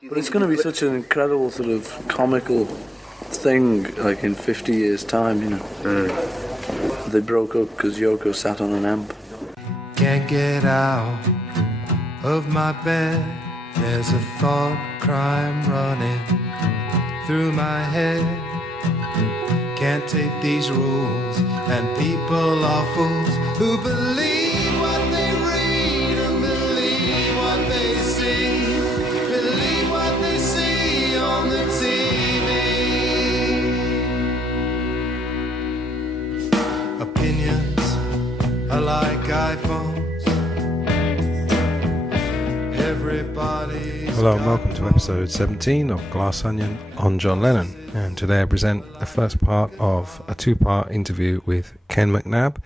But it's going to be such an incredible sort of comical thing, like in 50 years' time, you know. They broke up because Yoko sat on an amp. Can't get out of my bed. There's a thought crime running through my head. Can't take these rules, and people are fools who believe what they read and believe what they see, believe what they see on the TV. Opinions are like iPhones. Everybody's Hello and welcome to episode 17 of Glass Onion on John Lennon, and today I present the first part of a two-part interview with Ken McNab,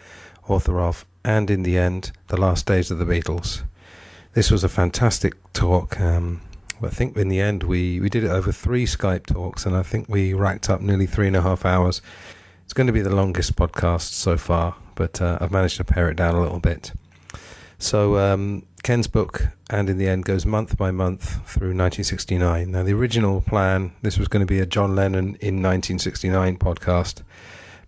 author of And in the End, The Last Days of the Beatles. This was a fantastic talk. I think in the end we did it over 3 Skype talks, and I think we racked up nearly 3.5 hours. It's going to be the longest podcast so far, but I've managed to pare it down a little bit. So Ken's book, And in the End, goes month by month through 1969. Now, the original plan, this was going to be a John Lennon in 1969 podcast,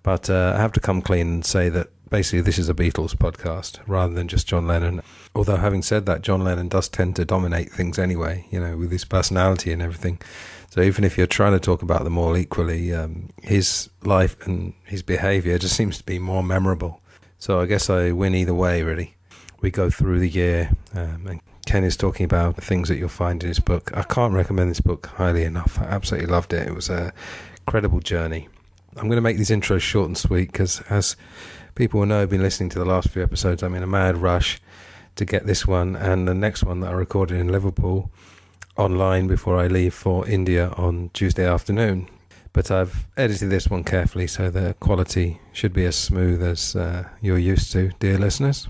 but I have to come clean and say that basically this is a Beatles podcast rather than just John Lennon. Although, having said that, John Lennon does tend to dominate things anyway, you know, with his personality and everything. So even if you're trying to talk about them all equally, his life and his behaviour just seems to be more memorable. So I guess I win either way, really. We go through the year, and Ken is talking about the things that you'll find in his book. I can't recommend this book highly enough. I absolutely loved it. It was a credible journey. I'm going to make these intros short and sweet because, as people will know, I've been listening to the last few episodes. I'm in a mad rush to get this one and the next one that I recorded in Liverpool online before I leave for India on Tuesday afternoon. But I've edited this one carefully, so the quality should be as smooth as you're used to, dear listeners.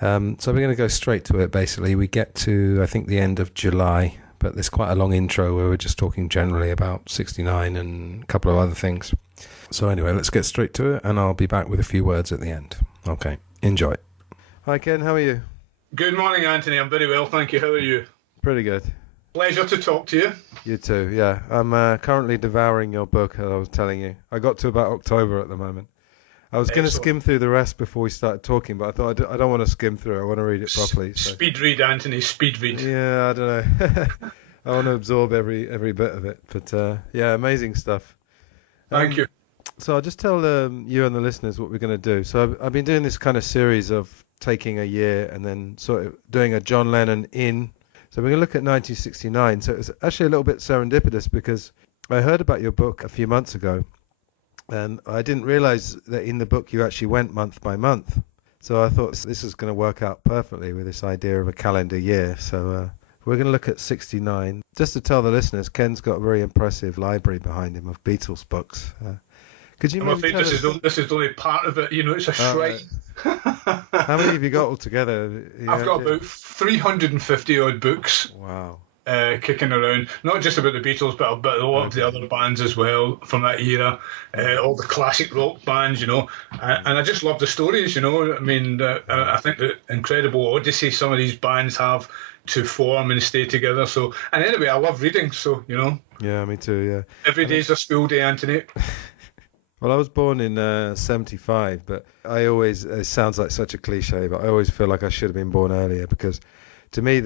So we're going to go straight to it, basically. We get to, I think, the end of July, but there's quite a long intro where we're just talking generally about 69 and a couple of other things. So anyway, let's get straight to it, and I'll be back with a few words at the end. Okay, enjoy. Hi, Ken, how are you? Good morning, Anthony. I'm very well, thank you. How are you? Pretty good. Pleasure to talk to you. You too, yeah. I'm currently devouring your book, as I was telling you. I got to about October at the moment. I was going to skim through the rest before we started talking, but I thought I don't want to skim through. I want to read it properly. So. Speed read, Anthony. Speed read. Yeah, I don't know. I want to absorb every bit of it. But yeah, amazing stuff. Thank you. So I'll just tell you and the listeners what we're going to do. So I've been doing this kind of series of taking a year and then sort of doing a John Lennon in. So we're going to look at 1969. So it's actually a little bit serendipitous because I heard about your book a few months ago. And I didn't realize that in the book you actually went month by month. So I thought this is going to work out perfectly with this idea of a calendar year. So we're going to look at 69. Just to tell the listeners, Ken's got a very impressive library behind him of Beatles books. Could you? I'm afraid this is only part of it. You know, it's a shrine. Right. How many have you got altogether? I've got about 350 odd books. Wow. Kicking around, not just about the Beatles, but a lot of the other bands as well from that era, all the classic rock bands, you know, and I just love the stories, you know. I mean, I think the incredible odyssey some of these bands have to form and stay together. So, and anyway, I love reading, so, you know. Yeah, me too, yeah. Every day's a school day, Anthony. Well, I was born in 75, but I always, it sounds like such a cliche, but I always feel like I should have been born earlier because to me,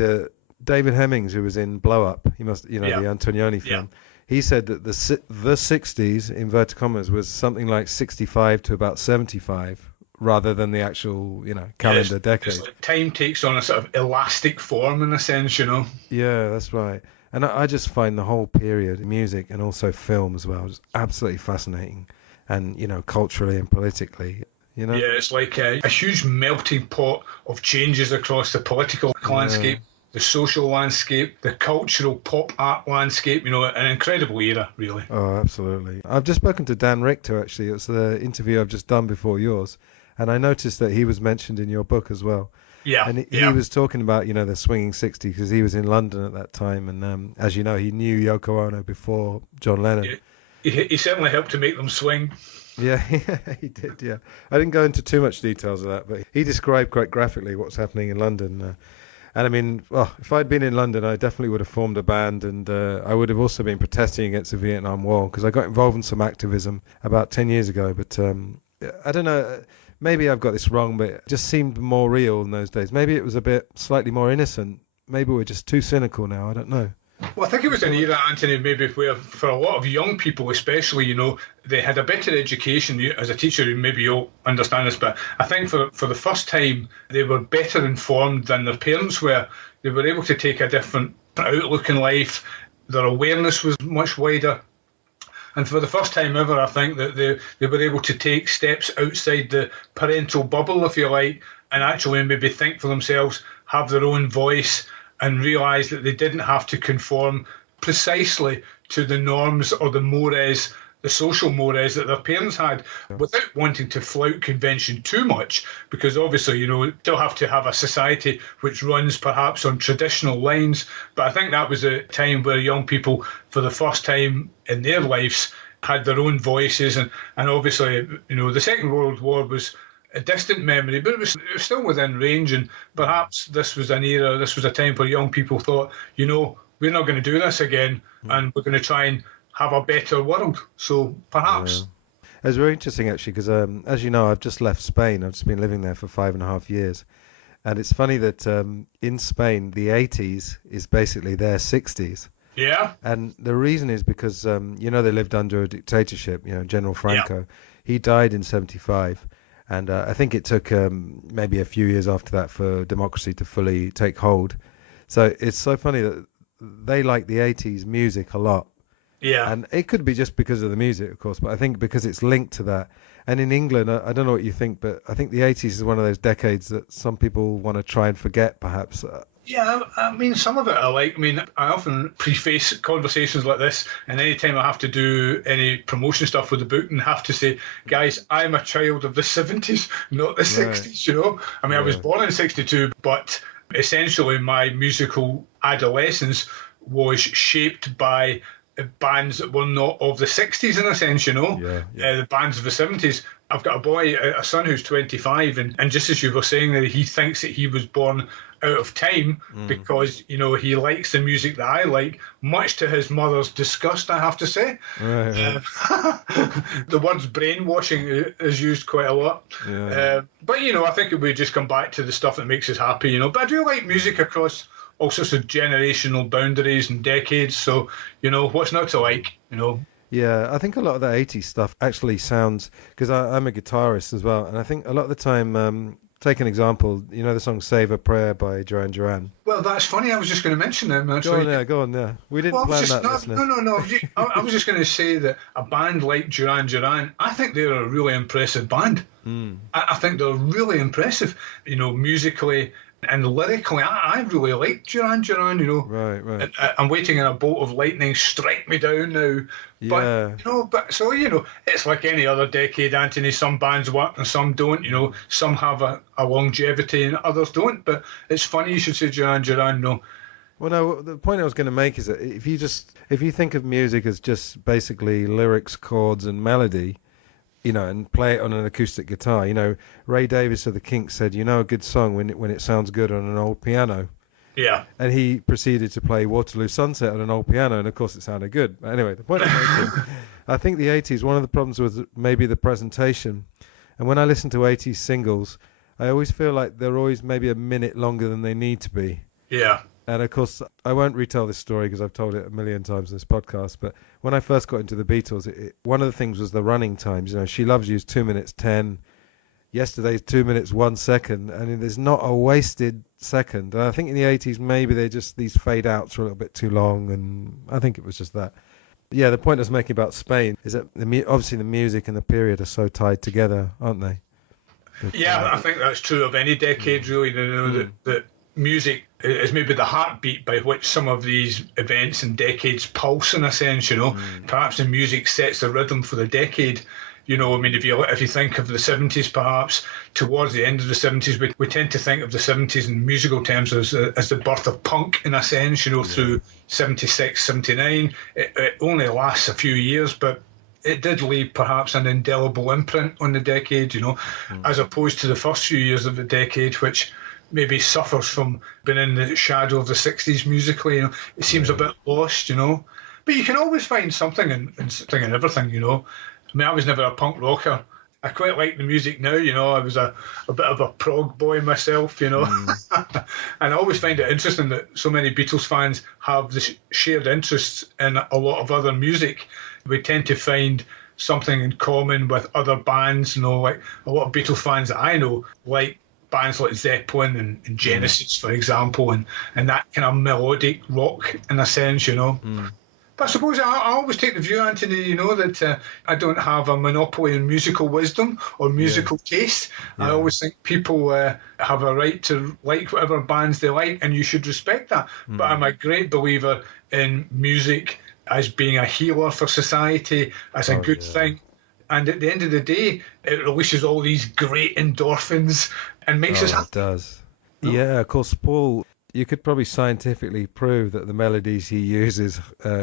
David Hemmings, who was in Blow Up, he must, you know, the Antonioni film, he said that the 60s, inverted commas, was something like 65 to about 75 rather than the actual, you know, calendar decade. It's like time takes on a sort of elastic form in a sense, you know. Yeah, that's right. And I just find the whole period, music and also film as well, just absolutely fascinating and, you know, culturally and politically. You know? Yeah, it's like a huge melting pot of changes across the political landscape, the social landscape, the cultural pop art landscape, you know, an incredible era, really. Oh, absolutely. I've just spoken to Dan Richter, actually. It's the interview I've just done before yours. And I noticed that he was mentioned in your book as well. Yeah. And he was talking about, you know, the swinging 60s because he was in London at that time. And as you know, he knew Yoko Ono before John Lennon. He certainly helped to make them swing. Yeah, he did, yeah. I didn't go into too much details of that, but he described quite graphically what's happening in London. And I mean, well, if I'd been in London, I definitely would have formed a band, and I would have also been protesting against the Vietnam War, because I got involved in some activism about 10 years ago. But I don't know, maybe I've got this wrong, but it just seemed more real in those days. Maybe it was a bit slightly more innocent. Maybe we're just too cynical now. I don't know. Well, I think it was an era, Anthony, maybe where for a lot of young people especially, they had a better education. As a teacher, maybe you'll understand this, but I think for the first time, they were better informed than their parents were. They were able to take a different outlook in life. Their awareness was much wider. And for the first time ever, I think that they were able to take steps outside the parental bubble, if you like, and actually maybe think for themselves, have their own voice, and realise that they didn't have to conform precisely to the norms or the mores, the social mores that their parents had, without wanting to flout convention too much, because obviously, still have to have a society which runs perhaps on traditional lines. But I think that was a time where young people, for the first time in their lives, had their own voices. And obviously, the Second World War was a distant memory, but it was still within range, and perhaps this was an era, this was a time where young people thought, we're not going to do this again, and we're going to try and have a better world. So perhaps. Yeah. It was very interesting, actually, because as you know, I've just left Spain. I've just been living there for 5.5 years. And it's funny that in Spain, the 80s is basically their 60s. Yeah. And the reason is because, they lived under a dictatorship, General Franco. Yeah. He died in 75. And I think it took maybe a few years after that for democracy to fully take hold. So it's so funny that they like the 80s music a lot. Yeah. And it could be just because of the music, of course, but I think because it's linked to that. And in England, I don't know what you think, but I think the 80s is one of those decades that some people want to try and forget, perhaps. Yeah, I mean, some of it I like. I mean, I often preface conversations like this, and anytime I have to do any promotion stuff with the book and have to say, guys, I'm a child of the 70s, not the 60s, I mean, I was born in 62, but essentially my musical adolescence was shaped by bands that were not of the 60s in a sense, the bands of the 70s. I've got a son who's 25, and just as you were saying, that he thinks that he was born out of time because, he likes the music that I like, much to his mother's disgust, I have to say. Right. The words brainwashing is used quite a lot. Yeah. But, I think we just come back to the stuff that makes us happy, But I do like music across all sorts of generational boundaries and decades, so what's not to like. Yeah, I think a lot of the 80s stuff actually sounds, because I'm a guitarist as well, and I think a lot of the time, take an example, the song Save a Prayer by Duran Duran. Well, that's funny, I was just going to mention them actually. Go on, yeah. We didn't plan that. No. I was just going to say that a band like Duran Duran, I think they're a really impressive band. I think they're really impressive, musically and lyrically. I really like Duran Duran, Right. I'm waiting in a bolt of lightning strike me down now. Yeah. But so it's like any other decade, Anthony. Some bands work and some don't. Some have a longevity and others don't. But it's funny you should say Duran Duran. No. Well, no. The point I was going to make is that if you think of music as just basically lyrics, chords, and melody, and play it on an acoustic guitar. Ray Davies of the Kinks said, a good song when it sounds good on an old piano. Yeah. And he proceeded to play Waterloo Sunset on an old piano, and of course it sounded good. But anyway, the point I'm making, I think the 80s, one of the problems was maybe the presentation. And when I listen to 80s singles, I always feel like they're always maybe a minute longer than they need to be. Yeah. And of course, I won't retell this story because I've told it a million times in this podcast. But when I first got into the Beatles, one of the things was the running times. She Loves You is 2 minutes 10. Yesterday's 2 minutes 1 second. And there's not a wasted second. And I think in the 80s, maybe these fade outs were a little bit too long. And I think it was just that. But yeah, the point I was making about Spain is that obviously the music and the period are so tied together, aren't they? Yeah, I think that's true of any decade, really. That music is maybe the heartbeat by which some of these events and decades pulse, in a sense. Perhaps the music sets the rhythm for the decade. I mean, if you think of the 70s, perhaps towards the end of the 70s, we tend to think of the 70s in musical terms as the birth of punk, in a sense. Through 76, 79, it only lasts a few years, but it did leave perhaps an indelible imprint on the decade. As opposed to the first few years of the decade, which maybe suffers from being in the shadow of the 60s musically. It seems a bit lost, But you can always find something in something and everything, I mean, I was never a punk rocker. I quite like the music now, I was a bit of a prog boy myself, And I always find it interesting that so many Beatles fans have this shared interests in a lot of other music. We tend to find something in common with other bands, like a lot of Beatles fans that I know like bands like Zeppelin and Genesis, for example, and that kind of melodic rock in a sense, But I suppose I always take the view, Anthony, that I don't have a monopoly in musical wisdom or musical taste. I always think people have a right to like whatever bands they like, and you should respect that. But I'm a great believer in music as being a healer for society, as a good thing. And at the end of the day, it releases all these great endorphins and makes us happy. It does. Yeah, of course, Paul, you could probably scientifically prove that the melodies he uses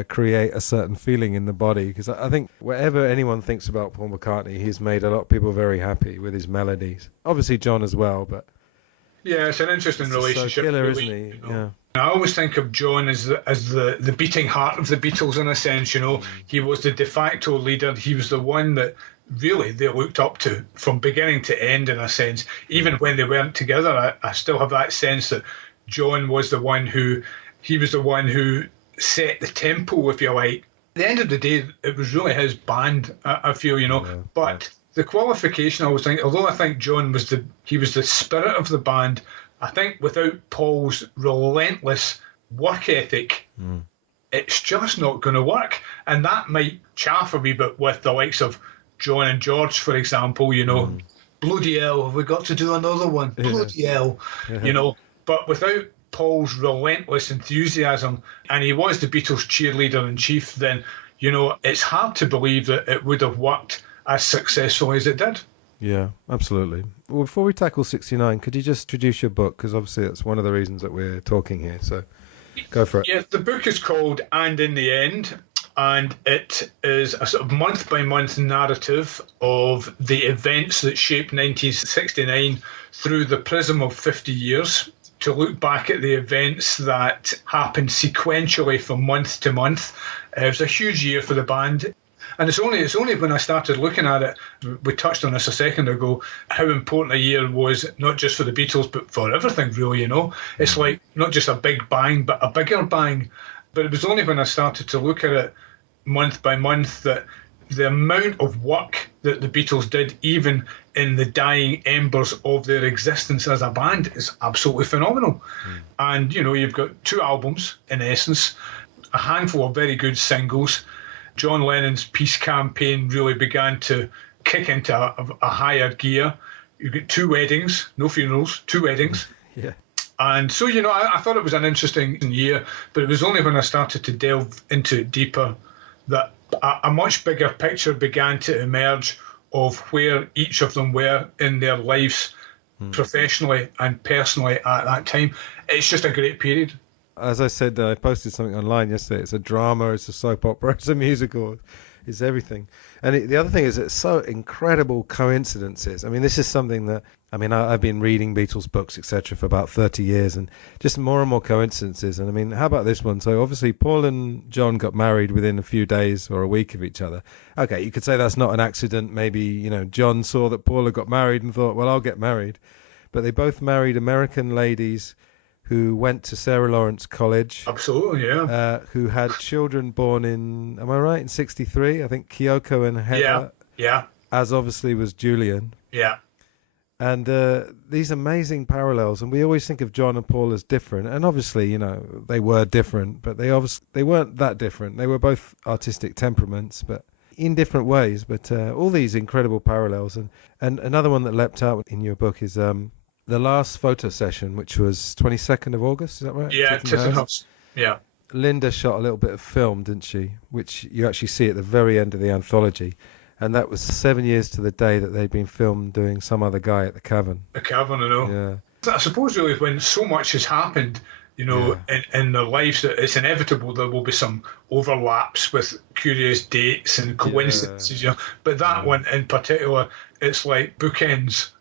create a certain feeling in the body. Because I think whatever anyone thinks about Paul McCartney, he's made a lot of people very happy with his melodies. Obviously John as well, but... Yeah, it's an interesting relationship. So killer, really, isn't he? Yeah. I always think of John as the beating heart of the Beatles, in a sense. He was the de facto leader. He was the one that really they looked up to from beginning to end, in a sense. Even when they weren't together, I still have that sense that John was the one who set the tempo, if you like. At the end of the day, it was really his band, I feel, But the qualification, I always think, although I think John was the spirit of the band, I think without Paul's relentless work ethic, it's just not going to work. And that might chaff a wee bit with the likes of John and George, for example, Bloody hell, have we got to do another one? Bloody hell, But without Paul's relentless enthusiasm, and he was the Beatles' cheerleader-in-chief, then, it's hard to believe that it would have worked as successfully as it did. Yeah, absolutely. Well, before we tackle 69, could you just introduce your book? Because obviously that's one of the reasons that we're talking here. So go for it. Yeah, the book is called And in the End, and it is a sort of month-by-month narrative of the events that shaped 1969 through the prism of 50 years, to look back at the events that happened sequentially from month to month. It was a huge year for the band. And it's only when I started looking at it, we touched on this a second ago, how important a year was, not just for the Beatles, but for everything, really, It's like not just a big bang, but a bigger bang. But it was only when I started to look at it month by month that the amount of work that the Beatles did, even in the dying embers of their existence as a band, is absolutely phenomenal. And, you've got 2 albums, in essence, a handful of very good singles. John Lennon's peace campaign really began to kick into a higher gear. You get 2 weddings, no funerals, 2 weddings. Yeah. And so, I thought it was an interesting year, but it was only when I started to delve into it deeper that a much bigger picture began to emerge of where each of them were in their lives, professionally and personally at that time. It's just a great period. As I said, I posted something online yesterday. It's a drama, it's a soap opera, it's a musical, it's everything. And the other thing is, it's so incredible coincidences. I mean, this is something that, I've been reading Beatles books, etc., for about 30 years, and just more and more coincidences. And how about this one? So obviously Paul and John got married within a few days or a week of each other. Okay, you could say that's not an accident. Maybe, John saw that Paul had got married and thought, well, I'll get married. But they both married American ladies who went to Sarah Lawrence College. Absolutely, yeah. Who had children born in, am I right, in 63? I think Kyoko and Heather. Yeah. As obviously was Julian. Yeah. And these amazing parallels, and we always think of John and Paul as different, and obviously, they were different, but they weren't that different. They were both artistic temperaments, but in different ways. But all these incredible parallels, and another one that leapt out in your book is the last photo session, which was 22nd of August, is that right? Yeah, Tittenhurst. Yeah. Linda shot a little bit of film, didn't she? Which you actually see at the very end of the anthology. And that was 7 years to the day that they'd been filmed doing Some Other Guy at the Cavern. The Cavern, I know. Yeah. I suppose really when so much has happened, in their lives, that it's inevitable there will be some overlaps with curious dates and coincidences, But that one in particular, it's like bookends,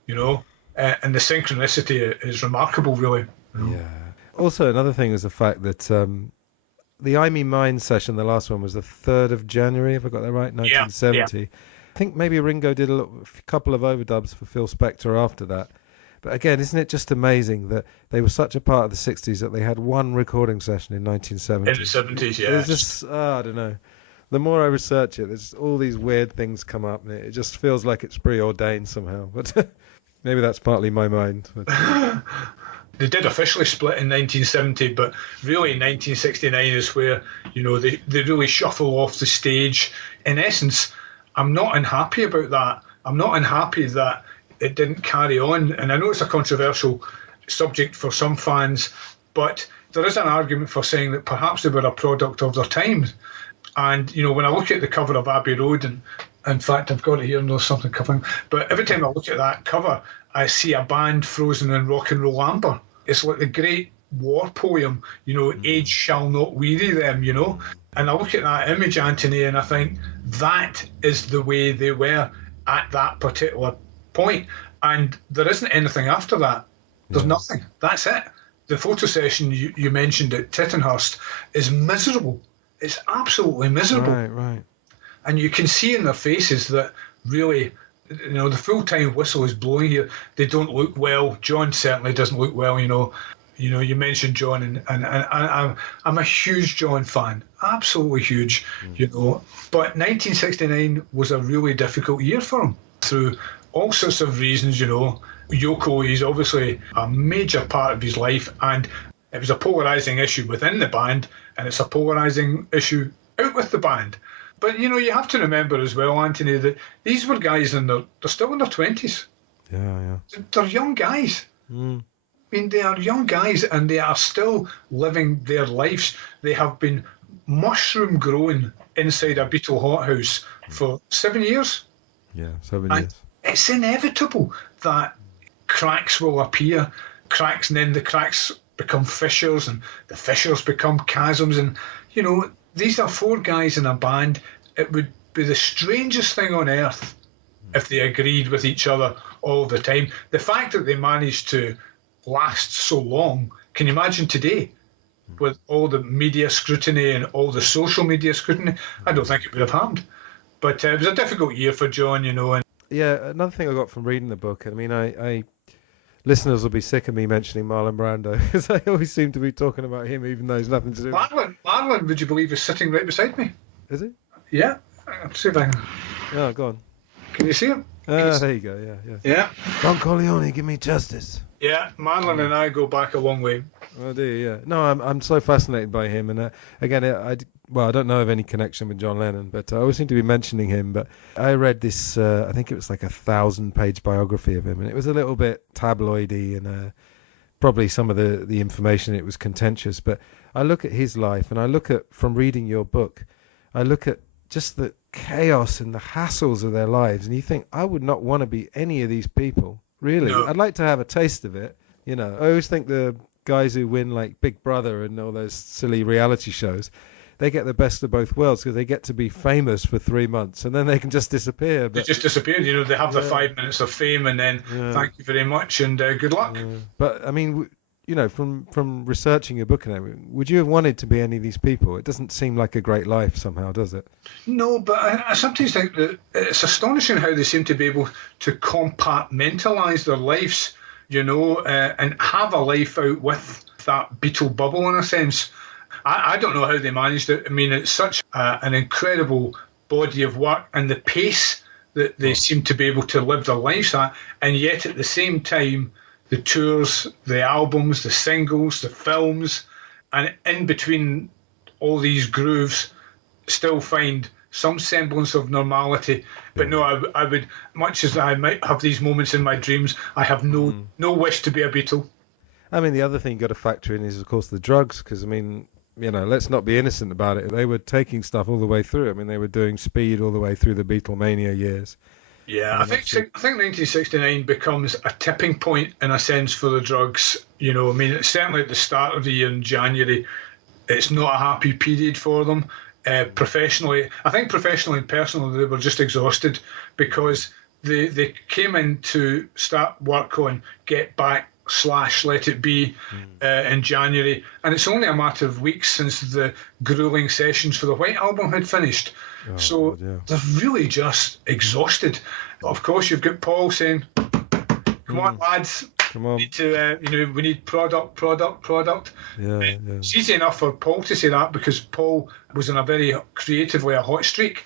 and the synchronicity is remarkable, really. Yeah. Also, another thing is the fact that the I Me Mine session, the last one, was the 3rd of January, if I got that right, 1970. Yeah. I think maybe Ringo did a couple of overdubs for Phil Spector after that. But again, isn't it just amazing that they were such a part of the 60s that they had one recording session in 1970? In the 70s, yeah. It was just, I don't know. The more I research it, there's all these weird things come up, and it just feels like it's preordained somehow. But maybe that's partly my mind. But... They did officially split in 1970, but really 1969 is where, they really shuffle off the stage. In essence, I'm not unhappy about that. I'm not unhappy that it didn't carry on. And I know it's a controversial subject for some fans, but there is an argument for saying that perhaps they were a product of their time. And, when I look at the cover of Abbey Road, and in fact, I've got it here and there's something covering, but every time I look at that cover, I see a band frozen in rock and roll amber. It's like the great war poem, age shall not weary them, And I look at that image, Anthony, and I think that is the way they were at that particular point. And there isn't anything after that. There's nothing. That's it. The photo session you mentioned at Tittenhurst is miserable. It's absolutely miserable. Right. And you can see in their faces that really, the full-time whistle is blowing here. They don't look well. John certainly doesn't look well, You mentioned John, and I'm a huge John fan, absolutely huge, But 1969 was a really difficult year for him through all sorts of reasons, Yoko is obviously a major part of his life, and it was a polarising issue within the band, and it's a polarising issue out with the band. But, you have to remember as well, Anthony, that these were guys they're still in their 20s. Yeah. They're young guys. I mean, they are young guys, and they are still living their lives. They have been mushroom grown inside a Beatle hothouse for 7 years. Yeah, 7 and years. It's inevitable that cracks will appear, and then the cracks become fissures, and the fissures become chasms. And, these are 4 guys in a band. It would be the strangest thing on earth if they agreed with each other all the time. The fact that they managed to last so long, can you imagine today with all the media scrutiny and all the social media scrutiny? I don't think it would have happened. But it was a difficult year for John, And yeah, another thing I got from reading the book, I mean, I listeners will be sick of me mentioning Marlon Brando, because I always seem to be talking about him, even though there's nothing to do with it. Marlon, would you believe, is sitting right beside me? Is he? Yeah. Let's see if I can... Oh, go on. Can you see him? There you go, yeah. Don Corleone, give me justice. Yeah, Marlon and I go back a long way. Oh, do you? Yeah. No, I'm so fascinated by him, and again, I don't know of any connection with John Lennon, but I always seem to be mentioning him. But I read this, I think it was like a 1,000-page biography of him, and it was a little bit tabloidy, and probably some of the information, it was contentious. But I look at his life, and I look at, from reading your book, I look at just the chaos and the hassles of their lives, and you think, I would not want to be any of these people. Really, no. I'd like to have a taste of it. I always think the guys who win like Big Brother and all those silly reality shows, they get the best of both worlds, because they get to be famous for 3 months and then they can just disappear. But, they just disappear. They have the 5 minutes of fame and then thank you very much and good luck. But I mean, from researching your book and everything, would you have wanted to be any of these people? It doesn't seem like a great life somehow, does it? No, but I sometimes think that it's astonishing how they seem to be able to compartmentalise their lives, and have a life out with that Beatle bubble in a sense. I don't know how they managed it. I mean, it's such an incredible body of work, and the pace that they seem to be able to live their lives at, and yet at the same time, the tours, the albums, the singles, the films, and in between all these grooves, still find some semblance of normality. But no, I would, much as I might have these moments in my dreams, I have no wish to be a Beatle. I mean, the other thing you've got to factor in is, of course, the drugs, because, I mean, let's not be innocent about it. They were taking stuff all the way through. I mean, they were doing speed all the way through the Beatlemania years. Yeah, I think 1969 becomes a tipping point in a sense for the drugs. I mean, it's certainly at the start of the year in January, it's not a happy period for them. Professionally and personally, they were just exhausted, because they came in to start work on Get Back / Let It Be in January, and it's only a matter of weeks since the grueling sessions for the White Album had finished. So God, yeah. they're really just exhausted. Of course, you've got Paul saying, "Come on, lads, Come on. we need to, we need product." Yeah. It's easy enough for Paul to say that because Paul was in a very creatively a hot streak.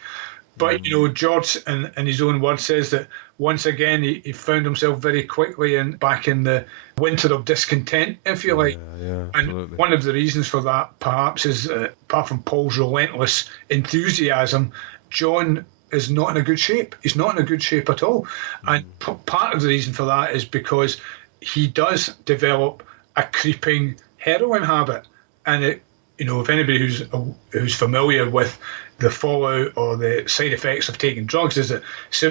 But, George, in his own words, says that once again he found himself very quickly back in the winter of discontent, if you like. Yeah, and absolutely. one of the reasons for that, perhaps, is apart from Paul's relentless enthusiasm, John is not in a good shape. He's not in a good shape at all. And part of the reason for that is because he does develop a creeping heroin habit. And if anybody who's familiar with the fallout or the side effects of taking drugs, is that,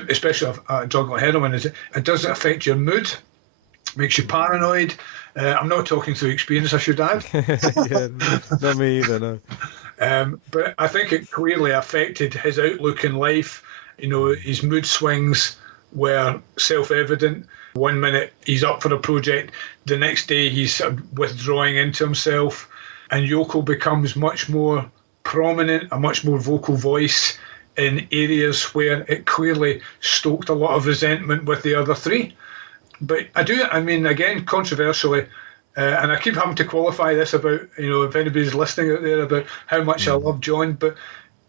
especially a drug like heroin, is it does affect your mood, makes you paranoid. I'm not talking through experience, I should add. Yeah, not me either, no. But I think it clearly affected his outlook in life. His mood swings were self-evident. One minute he's up for a project, the next day he's sort of withdrawing into himself, and Yoko becomes much more prominent, a much more vocal voice in areas where it clearly stoked a lot of resentment with the other three. But again, controversially, and I keep having to qualify this about, if anybody's listening out there, about how much I love John, but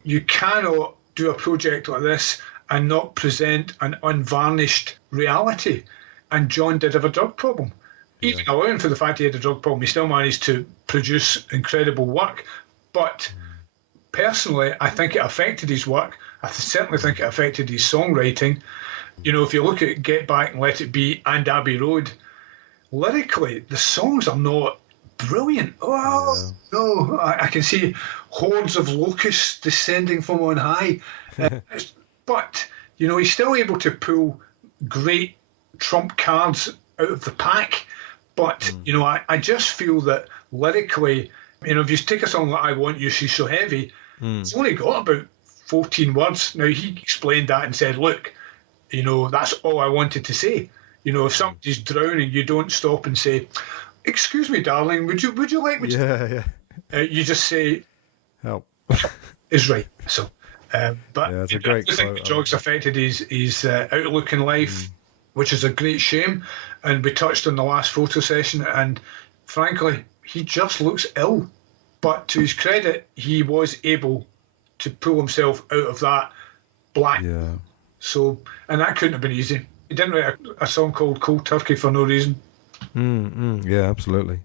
you cannot do a project like this and not present an unvarnished reality. And John did have a drug problem. Even allowing for the fact he had a drug problem, he still managed to produce incredible work. But personally, I think it affected his work. I certainly think it affected his songwriting. If you look at Get Back and Let It Be and Abbey Road, lyrically, the songs are not brilliant. No, I can see hordes of locusts descending from on high. But, he's still able to pull great trump cards out of the pack. But, I just feel that lyrically, if you take a song like I Want You, She's So Heavy, it's only got about 14 words. Now, he explained that and said, look, that's all I wanted to say. If somebody's drowning, you don't stop and say, excuse me, darling, would you like me to? Yeah. You just say, help. Is right. So, but it's a I great think the quote. drugs affected his outlook in life, which is a great shame. And we touched on the last photo session, and frankly, he just looks ill. But to his credit, he was able to pull himself out of that black. Yeah. So, and that couldn't have been easy. He didn't write a song called Cold Turkey for no reason. Yeah, absolutely.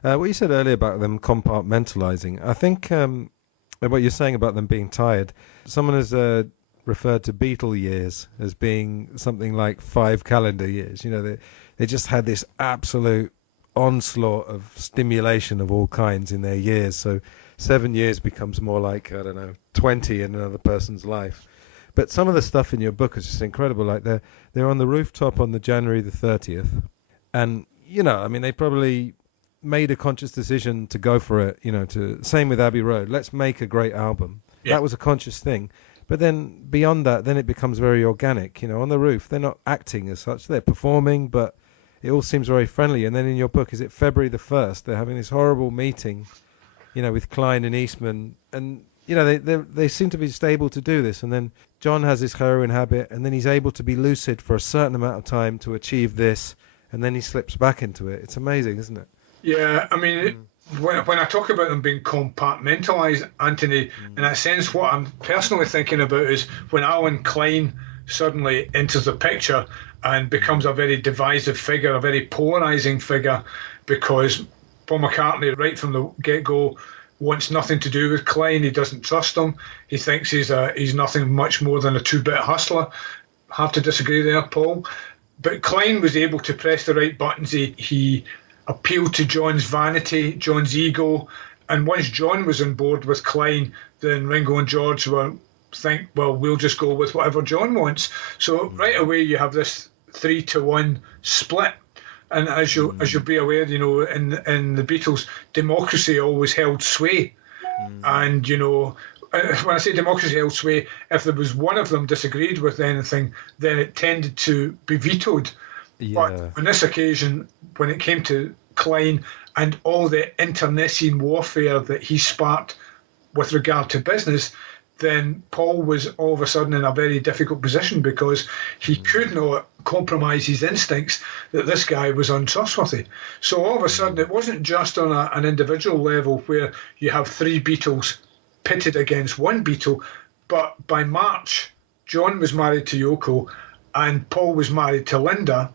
What you said earlier about them compartmentalizing, I think what you're saying about them being tired, someone has referred to Beatle years as being something like 5 calendar years. They just had this absolute onslaught of stimulation of all kinds in their years. So 7 years becomes more like, 20 in another person's life. But some of the stuff in your book is just incredible. Like they're on the rooftop on the January the 30th. And, they probably made a conscious decision to go for it, same with Abbey Road. Let's make a great album. Yeah. That was a conscious thing. But then beyond that, then it becomes very organic. On the roof, they're not acting as such. They're performing, but it all seems very friendly. And then in your book, is it February the 1st? They're having this horrible meeting, with Klein and Eastman. And, they seem to be just able to do this. And then John has this heroin habit, and then he's able to be lucid for a certain amount of time to achieve this. And then he slips back into it. It's amazing, isn't it? Yeah, when I talk about them being compartmentalised, Anthony, in that sense, what I'm personally thinking about is when Alan Klein suddenly enters the picture and becomes a very divisive figure, a very polarising figure, because Paul McCartney, right from the get-go, wants nothing to do with Klein. He doesn't trust him. He thinks he's nothing much more than a two-bit hustler. Have to disagree there, Paul. But Klein was able to press the right buttons. He appealed to John's vanity, John's ego, and once John was on board with Klein, then Ringo and George we'll just go with whatever John wants. So right away you have this 3-to-1 split. And as you'll be aware, in the Beatles, democracy always held sway. And, when I say democracy elsewhere, if there was one of them disagreed with anything, then it tended to be vetoed. Yeah. But on this occasion, when it came to Klein and all the internecine warfare that he sparked with regard to business, then Paul was all of a sudden in a very difficult position because he could not compromise his instincts that this guy was untrustworthy. So all of a sudden, it wasn't just on an individual level where you have three Beatles pitted against one Beatle, but by March, John was married to Yoko and Paul was married to Linda,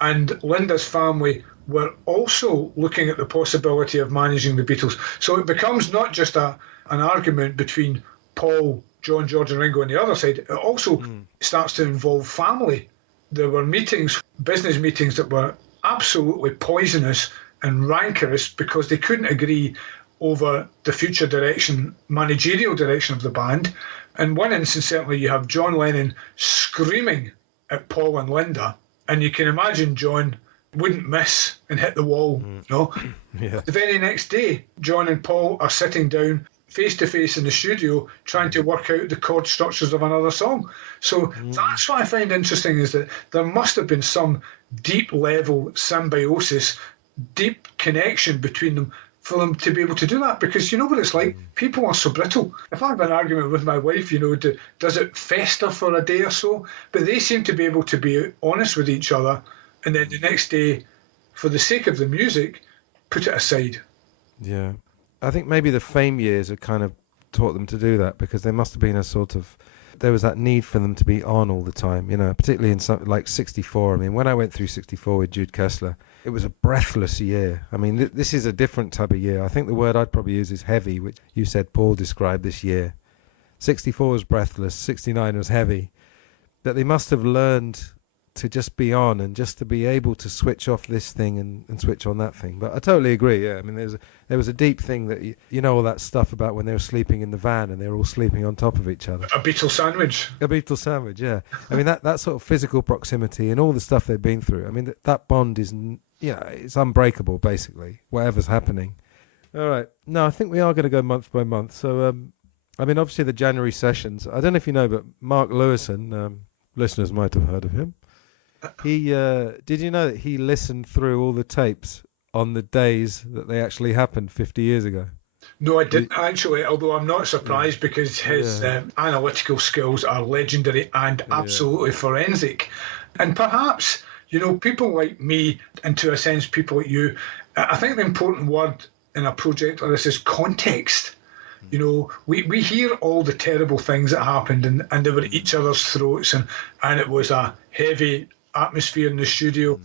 and Linda's family were also looking at the possibility of managing the Beatles. So it becomes not just an argument between Paul, John, George and Ringo on the other side. It also starts to involve family. There were meetings, business meetings, that were absolutely poisonous and rancorous because they couldn't agree over the future direction, managerial direction of the band. In one instance, certainly, you have John Lennon screaming at Paul and Linda, and you can imagine John wouldn't miss and hit the wall. Yeah. The very next day, John and Paul are sitting down face-to-face in the studio trying to work out the chord structures of another song. So that's what I find interesting, is that there must have been some deep-level symbiosis, deep connection between them for them to be able to do that, because you know what it's like, people are so brittle. If I have an argument with my wife, does it fester for a day or so? But they seem to be able to be honest with each other, and then the next day, for the sake of the music, put it aside. Yeah. I think maybe the Fame years had kind of taught them to do that, because there must have been there was that need for them to be on all the time, particularly in something like 64. I mean, when I went through 64 with Jude Kessler, it was a breathless year. I mean, this is a different type of year. I think the word I'd probably use is heavy, which you said Paul described this year. 64 was breathless, 69 was heavy. But they must have learned to just be on and just to be able to switch off this thing and switch on that thing. But I totally agree. Yeah, I mean, there was a deep thing that all that stuff about when they were sleeping in the van and they were all sleeping on top of each other. A Beatle sandwich. A Beatle sandwich, yeah. I mean, that sort of physical proximity and all the stuff they've been through. I mean, that bond is, it's unbreakable, basically, whatever's happening. All right. No, I think we are going to go month by month. So, I mean, obviously the January sessions, I don't know if you know, but Mark Lewison, listeners might have heard of him. He did you know that he listened through all the tapes on the days that they actually happened 50 years ago? No, I didn't actually, although I'm not surprised because his analytical skills are legendary and absolutely forensic. And perhaps, people like me, and to a sense people like you, I think the important word in a project like this is context. We hear all the terrible things that happened and they were at each other's throats and it was a heavy atmosphere in the studio.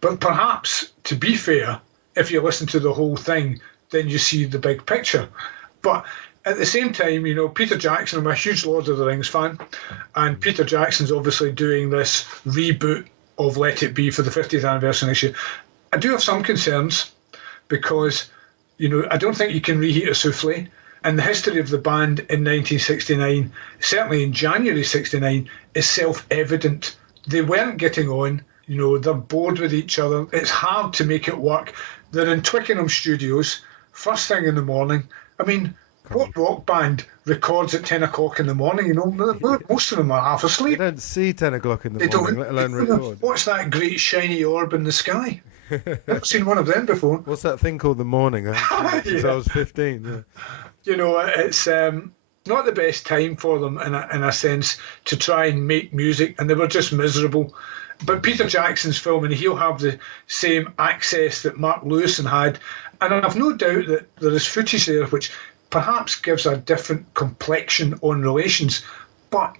But perhaps, to be fair, if you listen to the whole thing, then you see the big picture. But at the same time, Peter Jackson, I'm a huge Lord of the Rings fan, and Peter Jackson's obviously doing this reboot of Let It Be for the 50th anniversary next year. I do have some concerns because, I don't think you can reheat a souffle. And the history of the band in 1969, certainly in January 69, is self-evident. They weren't getting on, they're bored with each other. It's hard to make it work. They're in Twickenham studios, first thing in the morning. I mean, what rock band records at 10 o'clock in the morning? Most of them are half asleep. They don't see 10 o'clock in the morning, let alone record. What's that great shiny orb in the sky? Never seen one of them before. What's that thing called the morning? Since I was 15, it's not the best time for them in a sense to try and make music, and they were just miserable. But Peter Jackson's film, and he'll have the same access that Mark Lewison had, and I've no doubt that there is footage there which perhaps gives a different complexion on relations. But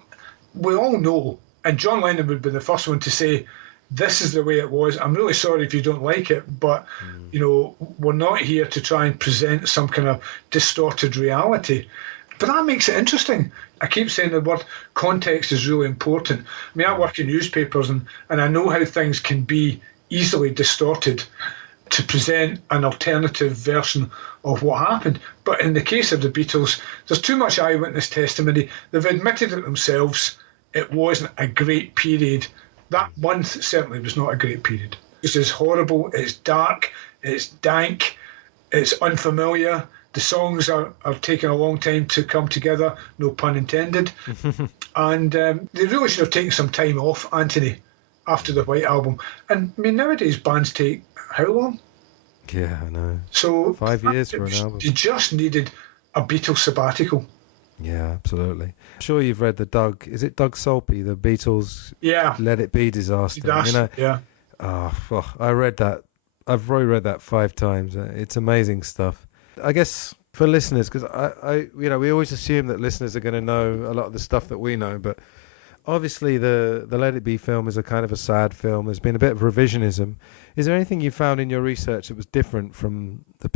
we all know, and John Lennon would be the first one to say, this is the way it was. I'm really sorry if you don't like it, but we're not here to try and present some kind of distorted reality. But that makes it interesting. I keep saying the word context is really important. I mean, I work in newspapers and I know how things can be easily distorted to present an alternative version of what happened. But in the case of the Beatles, there's too much eyewitness testimony. They've admitted it themselves. It wasn't a great period. That month certainly was not a great period. This is horrible, it's dark, it's dank, it's unfamiliar, The songs are taking a long time to come together, no pun intended. And they really should have taken some time off, Anthony, after the White Album. And I mean, nowadays bands take how long? Yeah, I know. So 5 years for an album. You just needed a Beatles sabbatical. Yeah, absolutely. I'm sure you've read the Doug Sulpy, the Beatles Yeah. Let It Be disaster. You know, yeah. I read that. I've probably read that 5 times. It's amazing stuff. I guess for listeners, because we always assume that listeners are going to know a lot of the stuff that we know, but obviously the Let It Be film is a kind of a sad film. There's been a bit of revisionism. Is there anything you found in your research that was different from the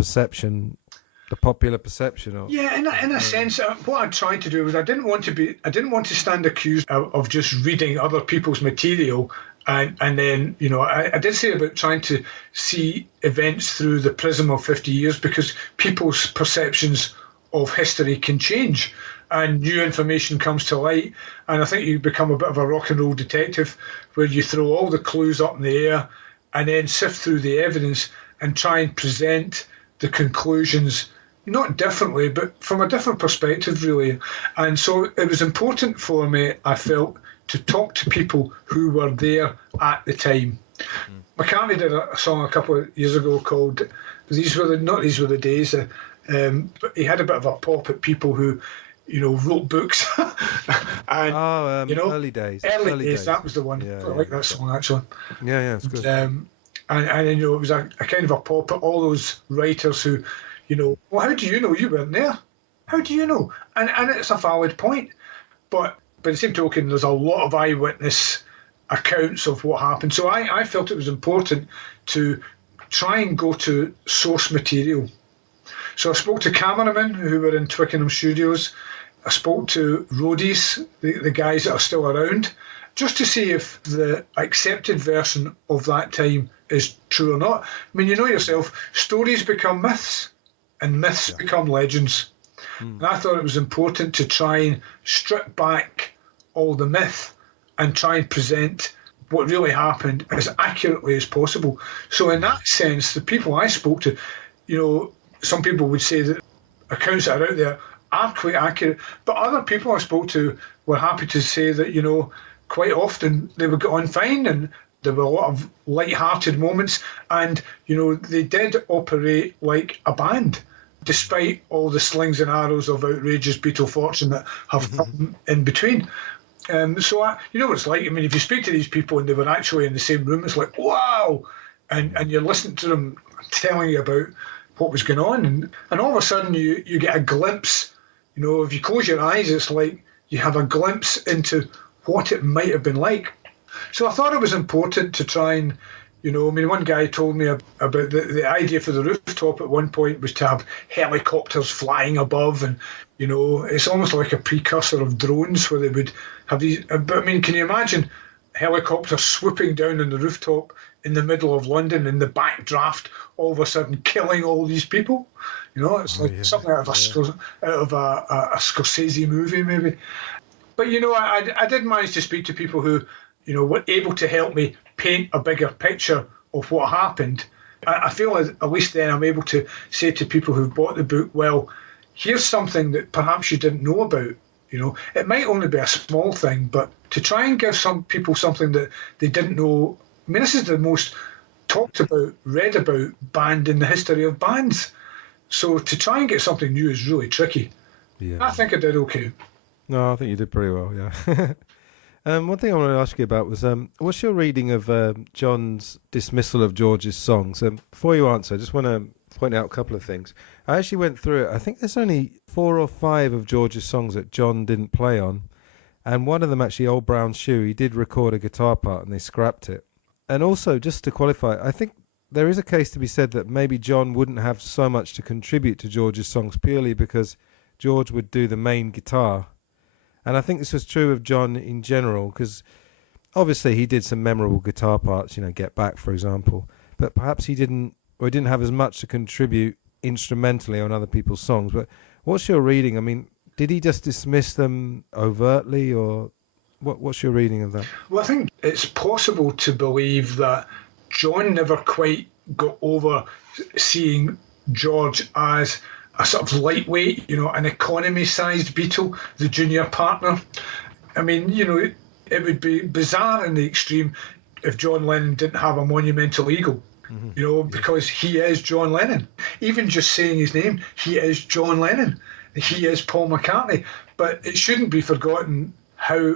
popular perception? Or, yeah, in a sense, what I tried to do was I didn't want to stand accused of just reading other people's material. And then, I did say about trying to see events through the prism of 50 years because people's perceptions of history can change and new information comes to light. And I think you become a bit of a rock and roll detective where you throw all the clues up in the air and then sift through the evidence and try and present the conclusions, not differently, but from a different perspective, really. And so it was important for me, I felt, to talk to people who were there at the time. McCartney did a song a couple of years ago called These Were the Days, but he had a bit of a pop at people who, wrote books. And, Early Days. Early days, that was the one. Yeah, I like that song, actually. Yeah, it's good. And it was a kind of a pop at all those writers who, well, how do you know? You weren't there. How do you know? And it's a valid point. But by the same token, there's a lot of eyewitness accounts of what happened. So I felt it was important to try and go to source material. So I spoke to cameramen who were in Twickenham studios. I spoke to roadies, the guys that are still around, just to see if the accepted version of that time is true or not. I mean, you know yourself, stories become myths and myths become legends. And I thought it was important to try and strip back all the myth and try and present what really happened as accurately as possible. So in that sense, the people I spoke to, some people would say that accounts that are out there are quite accurate, but other people I spoke to were happy to say that, quite often they would get on fine and there were a lot of light-hearted moments and, they did operate like a band, despite all the slings and arrows of outrageous Beatle fortune that have come in between. So you know what it's like. I mean, if you speak to these people and they were actually in the same room, it's like, wow! And you're listening to them telling you about what was going on. And all of a sudden you get a glimpse. If you close your eyes, it's like you have a glimpse into what it might have been like. So I thought it was important to try and, one guy told me about the idea for the rooftop at one point was to have helicopters flying above and, it's almost like a precursor of drones where they would have these. But I mean, can you imagine helicopters swooping down on the rooftop in the middle of London in the backdraft, all of a sudden killing all these people? It's something out of a Scorsese movie, maybe. But, I did manage to speak to people who, were able to help me paint a bigger picture of what happened. I feel at least then I'm able to say to people who've bought the book, well, here's something that perhaps you didn't know about. It might only be a small thing, but to try and give some people something that they didn't know. I mean, this is the most talked about, read about band in the history of bands. So to try and get something new is really tricky. Yeah. I think I did okay. No, I think you did pretty well, yeah. One thing I wanted to ask you about was, what's your reading of John's dismissal of George's songs? Before you answer, I just want to point out a couple of things. I actually went through it. I think there's only 4 or 5 of George's songs that John didn't play on. And one of them, actually, Old Brown Shoe, he did record a guitar part and they scrapped it. And also, just to qualify, I think there is a case to be said that maybe John wouldn't have so much to contribute to George's songs purely because George would do the main guitar. And I think this was true of John in general because obviously he did some memorable guitar parts, Get Back, for example. But perhaps he didn't have as much to contribute instrumentally on other people's songs. But what's your reading? I mean, did he just dismiss them overtly or what's your reading of that? Well, I think it's possible to believe that John never quite got over seeing George as a sort of lightweight, an economy-sized Beatle, the junior partner. I mean, it would be bizarre in the extreme if John Lennon didn't have a monumental ego, because he is John Lennon. Even just saying his name, he is John Lennon. He is Paul McCartney. But it shouldn't be forgotten how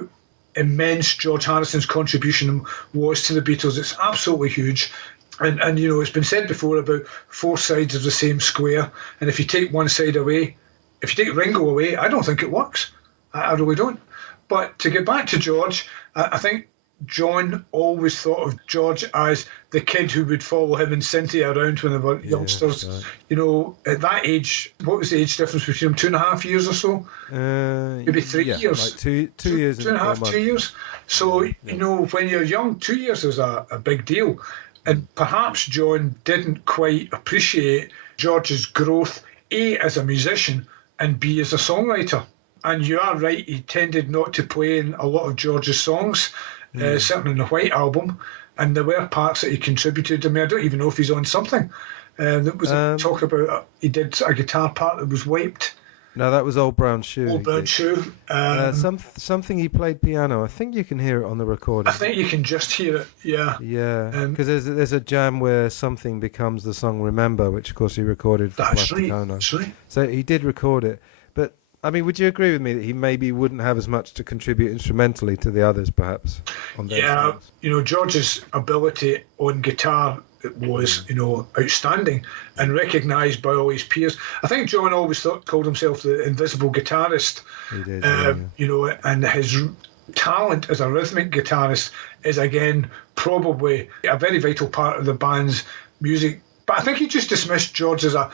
immense George Harrison's contribution was to the Beatles. It's absolutely huge. And it's been said before about four sides of the same square. And if you take one side away, if you take Ringo away, I don't think it works. I really don't. But to get back to George, I think John always thought of George as the kid who would follow him and Cynthia around when they were youngsters. Right. At that age, what was the age difference between them? 2.5 years or so? Maybe 3 years. Like two years. 2.5, 2 years. So, when you're young, 2 years is a big deal. And perhaps John didn't quite appreciate George's growth, A, as a musician, and B, as a songwriter. And you are right, he tended not to play in a lot of George's songs, certainly in the White Album, and there were parts that he contributed. I mean, I don't even know if he's on something. There was a talk about he did a guitar part that was wiped. No, that was Old Brown Shoe. Old Brown Shoe. Something he played piano. I think you can hear it on the recording. I think you can just hear it, yeah. Yeah, because there's a jam where something becomes the song Remember, which of course he recorded for Plastic That's right. So he did record it. But, I mean, would you agree with me that he maybe wouldn't have as much to contribute instrumentally to the others, perhaps? On those songs? George's ability on guitar was, outstanding and recognised by all his peers. I think John always called himself the invisible guitarist. He did, and his talent as a rhythmic guitarist is, again, probably a very vital part of the band's music. But I think he just dismissed George as a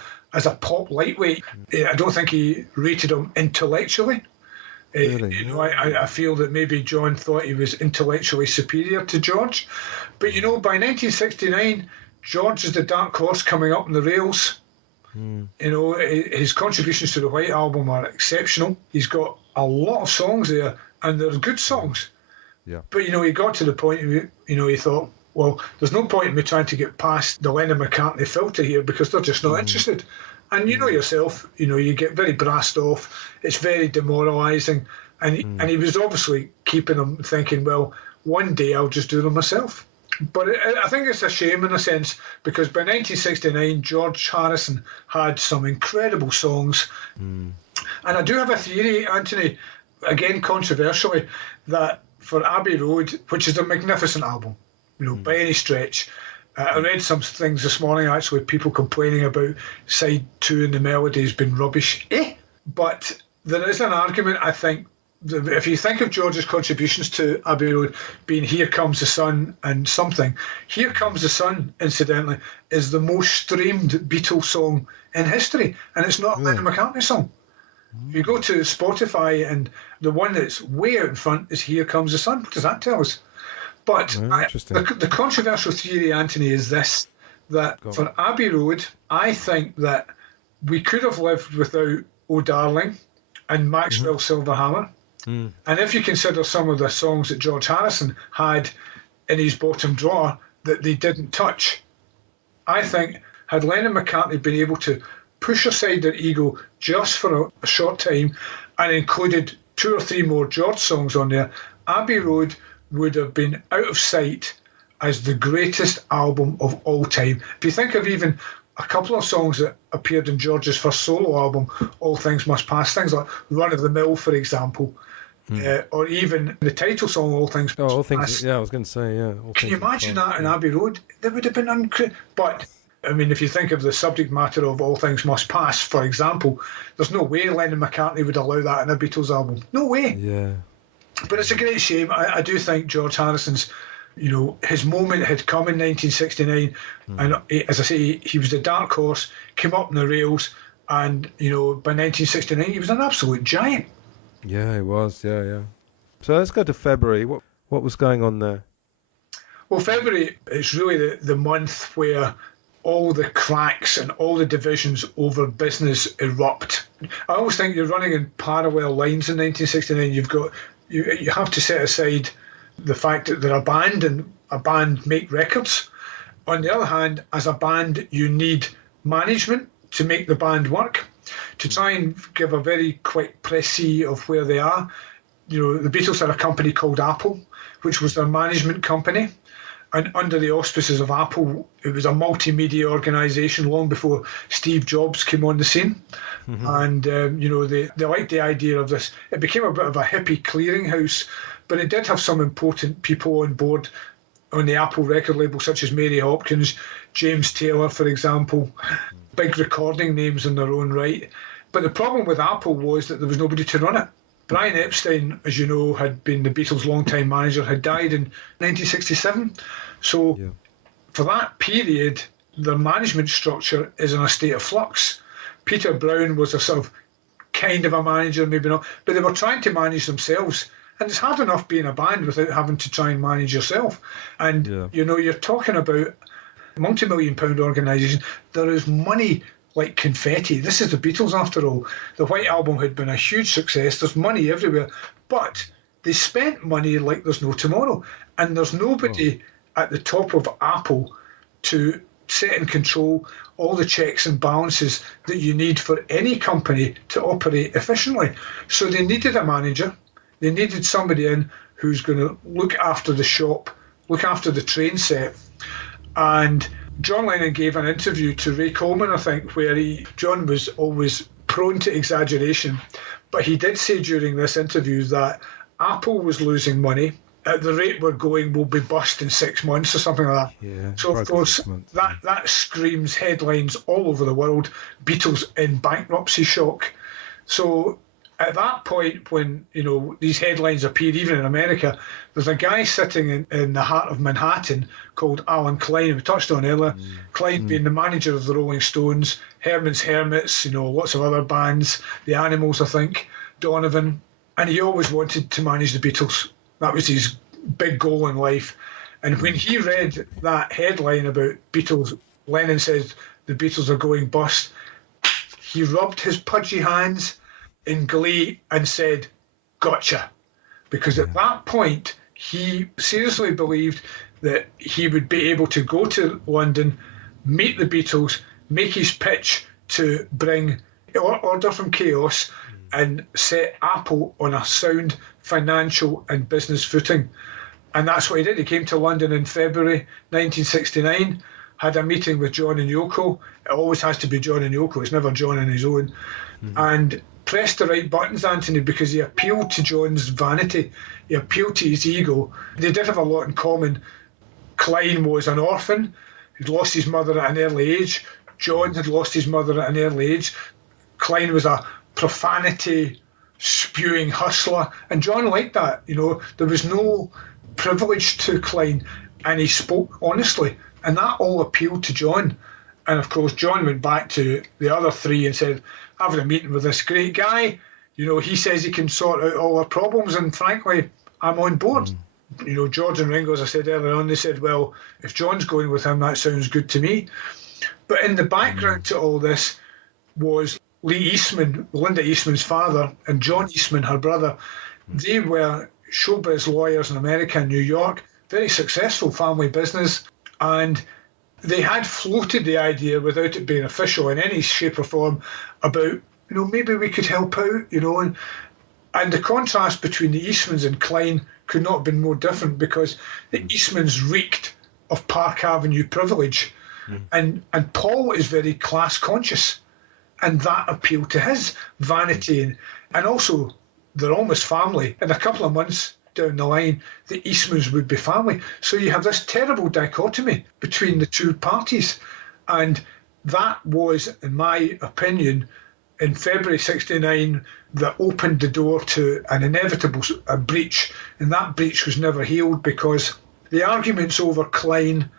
pop lightweight. I don't think he rated him intellectually. Really? I feel that maybe John thought he was intellectually superior to George. But, by 1969, George is the dark horse coming up on the rails. His contributions to the White Album are exceptional. He's got a lot of songs there, and they're good songs. Yeah. But, he got to the point, he thought, well, there's no point in me trying to get past the Lennon-McCartney filter here because they're just not interested. And you know yourself, you get very brassed off. It's very demoralising. And he was obviously keeping them thinking, well, one day I'll just do them myself. But I think it's a shame in a sense because by 1969, George Harrison had some incredible songs. And I do have a theory, Anthony, again controversially, that for Abbey Road, which is a magnificent album, by any stretch, I read some things this morning, actually, people complaining about side 2 and the melody has been rubbish. But there is an argument, I think, if you think of George's contributions to Abbey Road being Here Comes the Sun and something, Here Comes the Sun, incidentally, is the most streamed Beatles song in history, and it's not a Lennon McCartney song. If you go to Spotify, and the one that's way out in front is Here Comes the Sun. What does that tell us? But the controversial theory, Anthony, is this, that for Abbey Road, I think that we could have lived without Oh Darling and Maxwell Silverhammer. And if you consider some of the songs that George Harrison had in his bottom drawer that they didn't touch, I think had Lennon and McCartney been able to push aside their ego just for a short time and included 2 or 3 more George songs on there, Abbey Road would have been out of sight as the greatest album of all time. If you think of even a couple of songs that appeared in George's first solo album, All Things Must Pass, things like Run of the Mill, for example, or even the title song, All Things Must Pass. Yeah, I was going to say, yeah. Can you imagine that in Abbey Road? That would have been incredible. But, I mean, if you think of the subject matter of All Things Must Pass, for example, there's no way Lennon McCartney would allow that in a Beatles album. No way. Yeah. But it's a great shame. I do think George Harrison's, his moment had come in 1969, and as I say, he was the dark horse, came up on the rails, and by 1969 he was an absolute giant. Yeah, he was. Yeah. So let's go to February. What was going on there? Well, February is really the month where all the cracks and all the divisions over business erupt. I always think you're running in parallel lines in 1969. You have to set aside the fact that they're a band and a band make records. On the other hand, as a band, you need management to make the band work. to try and give a very quick précis of where they are, the Beatles had a company called Apple, which was their management company. And under the auspices of Apple, it was a multimedia organisation long before Steve Jobs came on the scene. Mm-hmm. And, they liked the idea of this. It became a bit of a hippie clearinghouse, but it did have some important people on board on the Apple record label, such as Mary Hopkins, James Taylor, for example, big recording names in their own right. But the problem with Apple was that there was nobody to run it. Brian Epstein, as you know, had been the Beatles' long-time manager, had died in 1967. So for that period, their management structure is in a state of flux. Peter Brown was a sort of kind of a manager, maybe not, but they were trying to manage themselves. And it's hard enough being a band without having to try and manage yourself. And, you're talking about a multi-million-pound organisation. There is money like confetti. This is the Beatles, after all. The White Album had been a huge success. There's money everywhere. But they spent money like there's no tomorrow. And there's nobody at the top of Apple to set and control all the checks and balances that you need for any company to operate efficiently. So they needed a manager. They needed somebody in who's going to look after the shop, look after the train set. And John Lennon gave an interview to Ray Coleman, I think, where John was always prone to exaggeration, but he did say during this interview that Apple was losing money. At the rate we're going, we'll be bust in 6 months or something like that. Yeah, so, of course, that screams headlines all over the world, Beatles in bankruptcy shock. So at that point, when these headlines appear, even in America, there's a guy sitting in the heart of Manhattan called Alan Klein, we touched on earlier. Klein being the manager of the Rolling Stones, Herman's Hermits, lots of other bands, the Animals, I think, Donovan, and he always wanted to manage the Beatles. That was his big goal in life. And when he read that headline about Beatles, Lennon said the Beatles are going bust, he rubbed his pudgy hands in glee and said, gotcha. Because at that point, he seriously believed that he would be able to go to London, meet the Beatles, make his pitch to bring order from chaos and set Apple on a sound financial and business footing. And that's what he did. He came to London in February 1969, had a meeting with John and Yoko. It always has to be John and Yoko. It's never John on his own. And pressed the right buttons, Anthony, because he appealed to John's vanity. He appealed to his ego. They did have a lot in common. Klein was an orphan. He'd lost his mother at an early age. John had lost his mother at an early age. Klein was a profanity spewing hustler, and John liked that. There was no privilege to Klein, and he spoke honestly, and that all appealed to John. And of course John went back to the other three and said, having a meeting with this great guy, he says he can sort out all our problems, and frankly I'm on board. George and Ringo, as I said earlier on, they said, well, if John's going with him, that sounds good to me. But in the background to all this was Lee Eastman, Linda Eastman's father, and John Eastman, her brother. They were showbiz lawyers in America and New York, very successful family business, and they had floated the idea, without it being official in any shape or form, about, maybe we could help out, and the contrast between the Eastmans and Klein could not have been more different, because the Eastmans reeked of Park Avenue privilege, and Paul is very class conscious. And that appealed to his vanity. And also, they're almost family. In a couple of months down the line, the Eastmans would be family. So you have this terrible dichotomy between the two parties. And that was, in my opinion, in February 1969, that opened the door to an inevitable breach. And that breach was never healed, because the arguments over Klein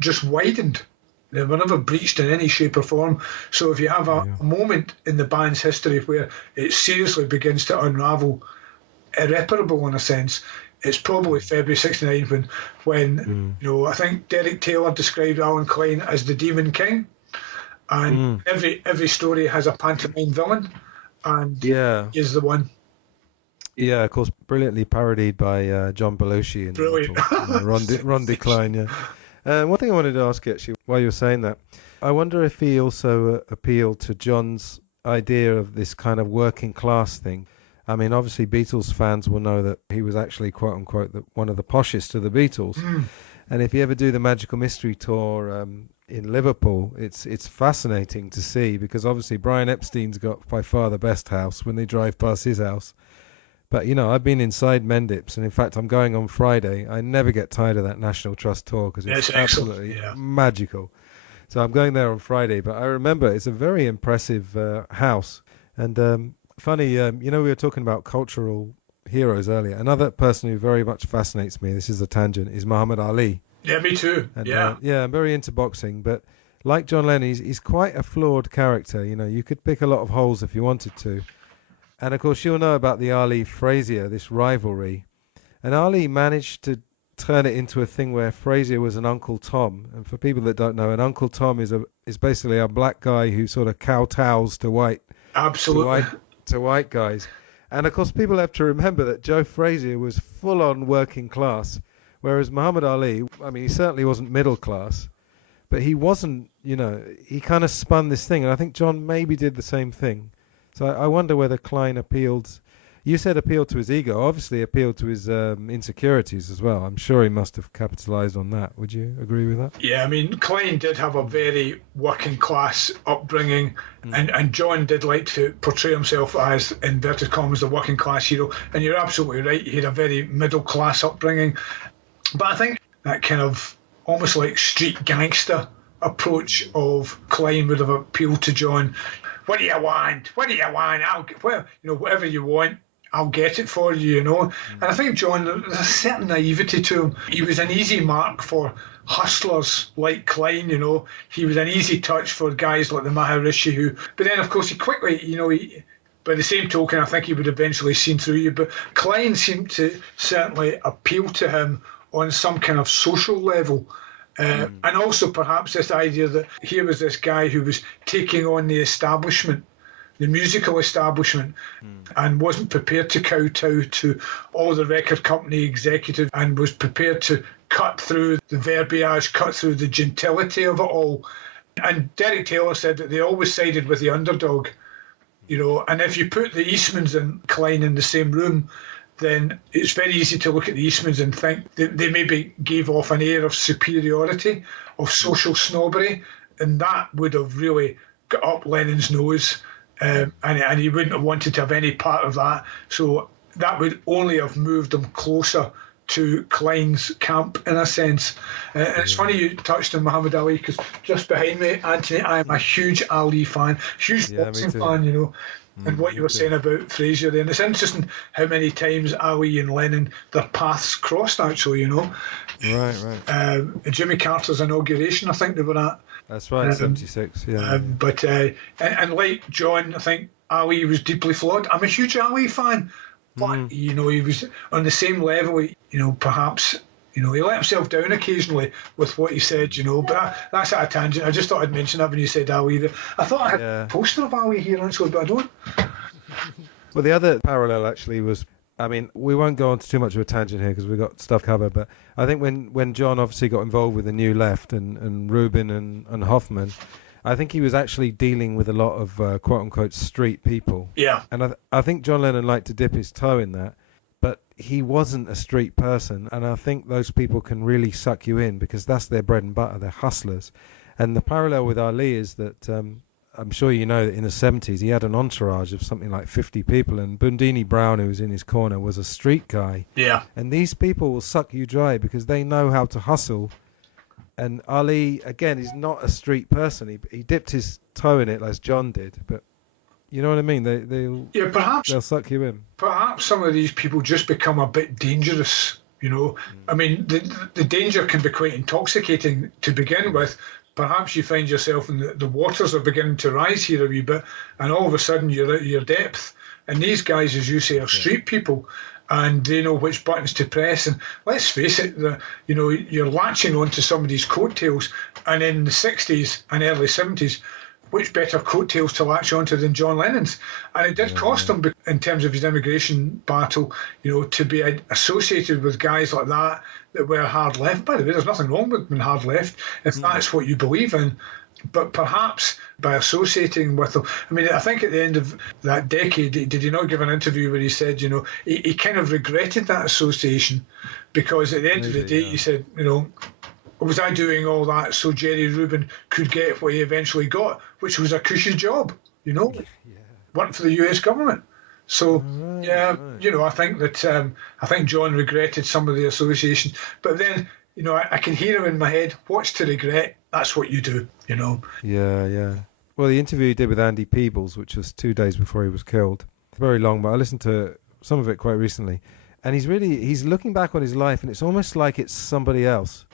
just widened. They were never breached in any shape or form. So if you have a moment in the band's history where it seriously begins to unravel, irreparable in a sense, it's probably February 1969 when I think Derek Taylor described Alan Klein as the Demon King. And every story has a pantomime villain, and he is the one. Yeah, of course, brilliantly parodied by John Belushi and Ron Klein, one thing I wanted to ask you, actually, while you were saying that, I wonder if he also appealed to John's idea of this kind of working class thing. I mean, obviously Beatles fans will know that he was actually, quote unquote, one of the poshest of the Beatles. And if you ever do the Magical Mystery Tour in Liverpool, it's fascinating to see, because obviously Brian Epstein's got by far the best house when they drive past his house. But, you know, I've been inside Mendips, and in fact, I'm going on Friday. I never get tired of that National Trust tour because it's absolutely magical. So I'm going there on Friday. But I remember it's a very impressive house. And funny, you know, we were talking about cultural heroes earlier. Another person who very much fascinates me, this is a tangent, is Muhammad Ali. Yeah, me too. And, I'm very into boxing. But like John Lennon, he's quite a flawed character. You know, you could pick a lot of holes if you wanted to. And, of course, you'll know about the Ali-Frazier, this rivalry. And Ali managed to turn it into a thing where Frazier was an Uncle Tom. And for people that don't know, an Uncle Tom is basically a black guy who sort of kowtows to white guys. And, of course, people have to remember that Joe Frazier was full-on working class, whereas Muhammad Ali, I mean, he certainly wasn't middle class, but he wasn't, you know, he kind of spun this thing. And I think John maybe did the same thing. So I wonder whether Klein appealed. You said appealed to his ego, obviously appealed to his insecurities as well. I'm sure he must have capitalized on that. Would you agree with that? Yeah, I mean, Klein did have a very working class upbringing, and John did like to portray himself as, inverted commas, the working class hero. And you're absolutely right, he had a very middle class upbringing. But I think that kind of almost like street gangster approach of Klein would have appealed to John. What do you want? What do you want? Whatever you want, I'll get it for you, you know. And I think John, there's a certain naivety to him. He was an easy mark for hustlers like Klein, you know. He was an easy touch for guys like the Maharishi but then, of course, he quickly, you know, by the same token, I think he would eventually seen through you. But Klein seemed to certainly appeal to him on some kind of social level. And also perhaps this idea that here was this guy who was taking on the establishment, the musical establishment, and wasn't prepared to kowtow to all the record company executives, and was prepared to cut through the verbiage, cut through the gentility of it all. And Derek Taylor said that they always sided with the underdog, you know, and if you put the Eastmans and Klein in the same room, then it's very easy to look at the Eastmans and think that they maybe gave off an air of superiority, of social snobbery, and that would have really got up Lennon's nose, and he wouldn't have wanted to have any part of that. So that would only have moved him closer to Klein's camp, in a sense. And it's funny you touched on Muhammad Ali, because just behind me, Anthony, I am a huge Ali fan, huge boxing fan, you know. And what you were saying about Frazier there, and it's interesting how many times Ali and Lennon, their paths crossed, actually, you know. Right. Jimmy Carter's inauguration, I think they were at. That's right, 76, yeah. But like John, I think Ali was deeply flawed. I'm a huge Ali fan, but, you know, he was on the same level, you know, perhaps. You know, he let himself down occasionally with what he said, you know, but that's at a tangent. I just thought I'd mention that when you said Ali there. I thought I had a poster of Ali here, actually, but I don't. Well, the other parallel, actually, was, I mean, we won't go on to too much of a tangent here because we've got stuff covered, but I think when John obviously got involved with the New Left and Rubin and Hoffman, I think he was actually dealing with a lot of quote-unquote street people. Yeah. And I think John Lennon liked to dip his toe in that. But he wasn't a street person, and I think those people can really suck you in because that's their bread and butter. They're hustlers. And the parallel with Ali is that I'm sure you know that in the 70s he had an entourage of something like 50 people, and Bundini Brown, who was in his corner, was a street guy. Yeah. And these people will suck you dry because they know how to hustle. And Ali, again, is not a street person. He dipped his toe in it as John did, but you know what I mean? They'll suck you in. Perhaps some of these people just become a bit dangerous, you know. I mean, the danger can be quite intoxicating to begin with. Perhaps you find yourself in the waters are beginning to rise here a wee bit, and all of a sudden you're at your depth. And these guys, as you say, are street people, and they know which buttons to press. And let's face it, you know, you're latching onto somebody's coattails. And in the 60s and early 70s, which better coattails to latch onto than John Lennon's? And it did cost him, in terms of his immigration battle, you know, to be associated with guys like that were hard left. By the way, there's nothing wrong with being hard left if that's what you believe in. But perhaps by associating with them, I mean, I think at the end of that decade, did he not give an interview where he said, he kind of regretted that association, because at the end of the day, he said, was I doing all that so Jerry Rubin could get what he eventually got, which was a cushy job, working for the US government. So, I think that I think John regretted some of the association. But then, I can hear him in my head, what's to regret? That's what you do, Yeah. Well, the interview he did with Andy Peebles, which was 2 days before he was killed, it's very long, but I listened to some of it quite recently. And he's looking back on his life, and it's almost like it's somebody else.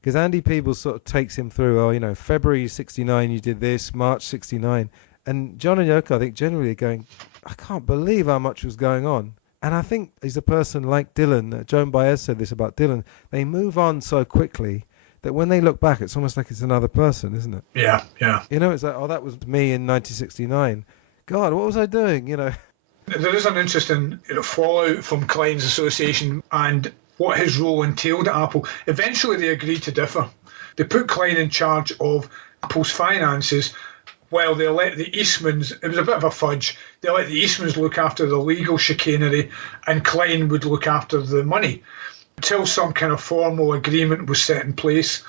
Because Andy Peebles sort of takes him through, February 69 you did this, March 69. And John and Yoko, I think, generally are going, I can't believe how much was going on. And I think he's a person like Dylan. Joan Baez said this about Dylan. They move on so quickly that when they look back, it's almost like it's another person, isn't it? Yeah. It's like, that was me in 1969. God, what was I doing, There is an interesting fallout from Klein's association and what his role entailed at Apple. Eventually, they agreed to differ. They put Klein in charge of Apple's finances, while they let the Eastmans, it was a bit of a fudge, they let the Eastmans look after the legal chicanery and Klein would look after the money, until some kind of formal agreement was set in place.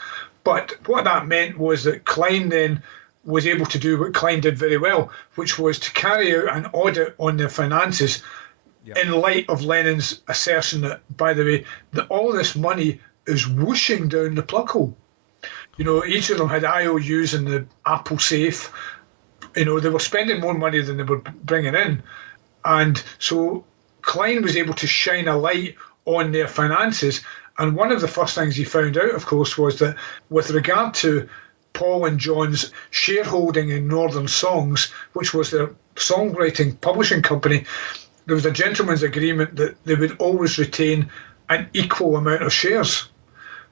But what that meant was that Klein then was able to do what Klein did very well, which was to carry out an audit on their finances in light of Lennon's assertion that, by the way, that all this money is whooshing down the plug hole. Each of them had IOUs in the Apple safe. They were spending more money than they were bringing in. And so Klein was able to shine a light on their finances. And one of the first things he found out, of course, was that with regard to Paul and John's shareholding in Northern Songs, which was their songwriting publishing company, there was a gentleman's agreement that they would always retain an equal amount of shares.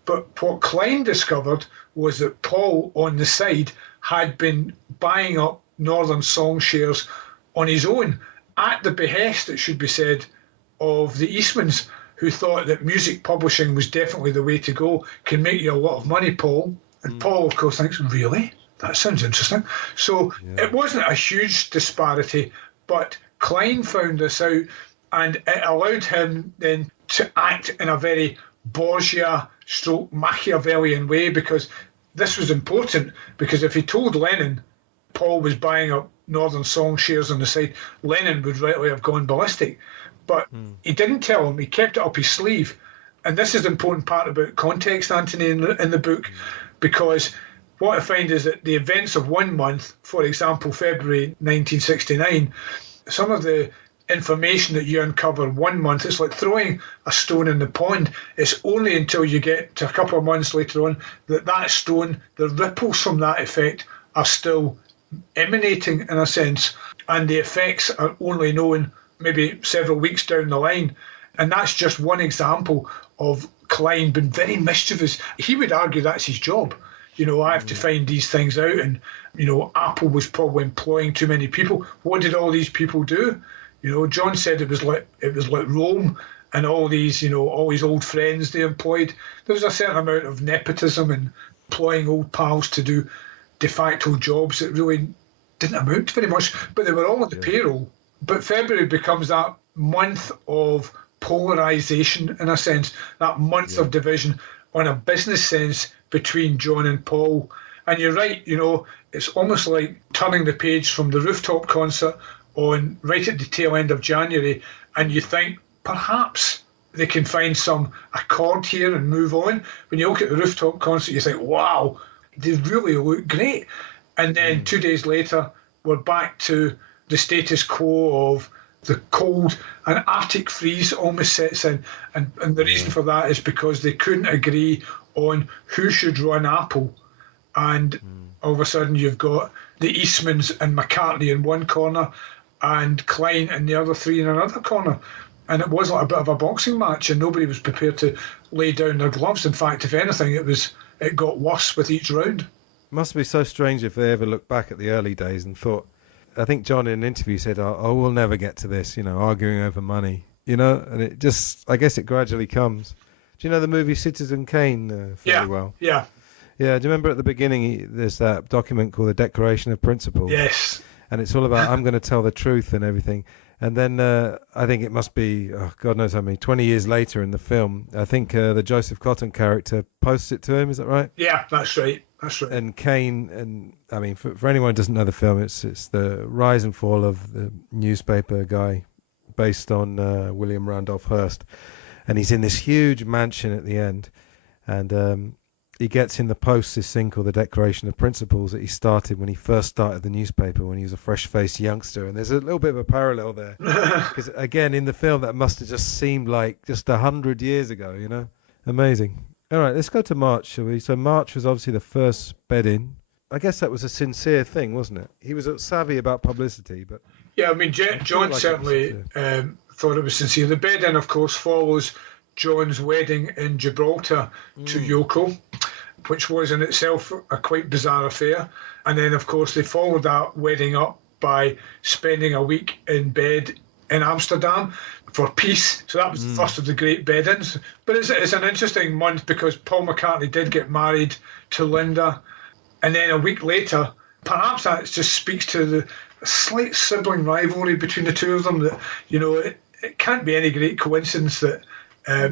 But what Klein discovered was that Paul, on the side, had been buying up Northern Song shares on his own, at the behest, it should be said, of the Eastmans, who thought that music publishing was definitely the way to go, can make you a lot of money, Paul. And Paul, of course, thinks, really? That sounds interesting. So it wasn't a huge disparity, but Klein found this out, and it allowed him then to act in a very Borgia / Machiavellian way, because this was important, because if he told Lennon Paul was buying up Northern Song shares on the side, Lennon would rightly have gone ballistic. But he didn't tell him, he kept it up his sleeve. And this is the important part about context, Anthony, in the book, because what I find is that the events of 1 month, for example, February 1969, some of the information that you uncover 1 month, it's like throwing a stone in the pond. It's only until you get to a couple of months later on that stone, the ripples from that effect are still emanating, in a sense, and the effects are only known maybe several weeks down the line. And that's just one example of Klein being very mischievous. He would argue that's his job. I have to find these things out, and Apple was probably employing too many people. What did all these people do? John said it was like Rome, and all these old friends they employed. There was a certain amount of nepotism and employing old pals to do de facto jobs that really didn't amount to very much, but they were all on the payroll. But February becomes that month of polarisation, in a sense, that month of division on a business sense between John and Paul. And you're right, it's almost like turning the page from the rooftop concert on right at the tail end of January, and you think perhaps they can find some accord here and move on. When you look at the rooftop concert, you think, wow, they really look great. And then 2 days later, we're back to the status quo of the cold and Arctic freeze almost sets in. And the reason for that is because they couldn't agree on who should run Apple. And all of a sudden you've got the Eastmans and McCartney in one corner and Klein and the other three in another corner. And it was like a bit of a boxing match, and nobody was prepared to lay down their gloves. In fact, if anything, it got worse with each round. Must be so strange if they ever look back at the early days and thought, I think John in an interview said, oh, we'll never get to this, arguing over money, and it just, I guess it gradually comes. Do you know the movie Citizen Kane fairly well? Yeah. Yeah, do you remember at the beginning there's that document called the Declaration of Principles? Yes. And it's all about I'm going to tell the truth and everything. And then I think it must be, God knows how many, 20 years later in the film, I think the Joseph Cotton character posts it to him, is that right? Yeah, that's right. That's right. And Kane, and I mean, for anyone who doesn't know the film, it's the rise and fall of the newspaper guy based on William Randolph Hearst. And he's in this huge mansion at the end. And he gets in the post this thing called the Declaration of Principles that he started when he first started the newspaper when he was a fresh-faced youngster. And there's a little bit of a parallel there. Because, again, in the film, that must have just seemed like just 100 years ago, you know? Amazing. All right, let's go to March, shall we? So March was obviously the first bed-in. I guess that was a sincere thing, wasn't it? He was savvy about publicity, but... Yeah, I mean, John certainly thought it was sincere. The bed-in, of course, follows John's wedding in Gibraltar to Yoko, which was in itself a quite bizarre affair. And then, of course, they followed that wedding up by spending a week in bed in Amsterdam for peace. So that was the first of the great bed-ins. But it's an interesting month because Paul McCartney did get married to Linda. And then a week later, perhaps that just speaks to the slight sibling rivalry between the two of them, that, you know, it can't be any great coincidence that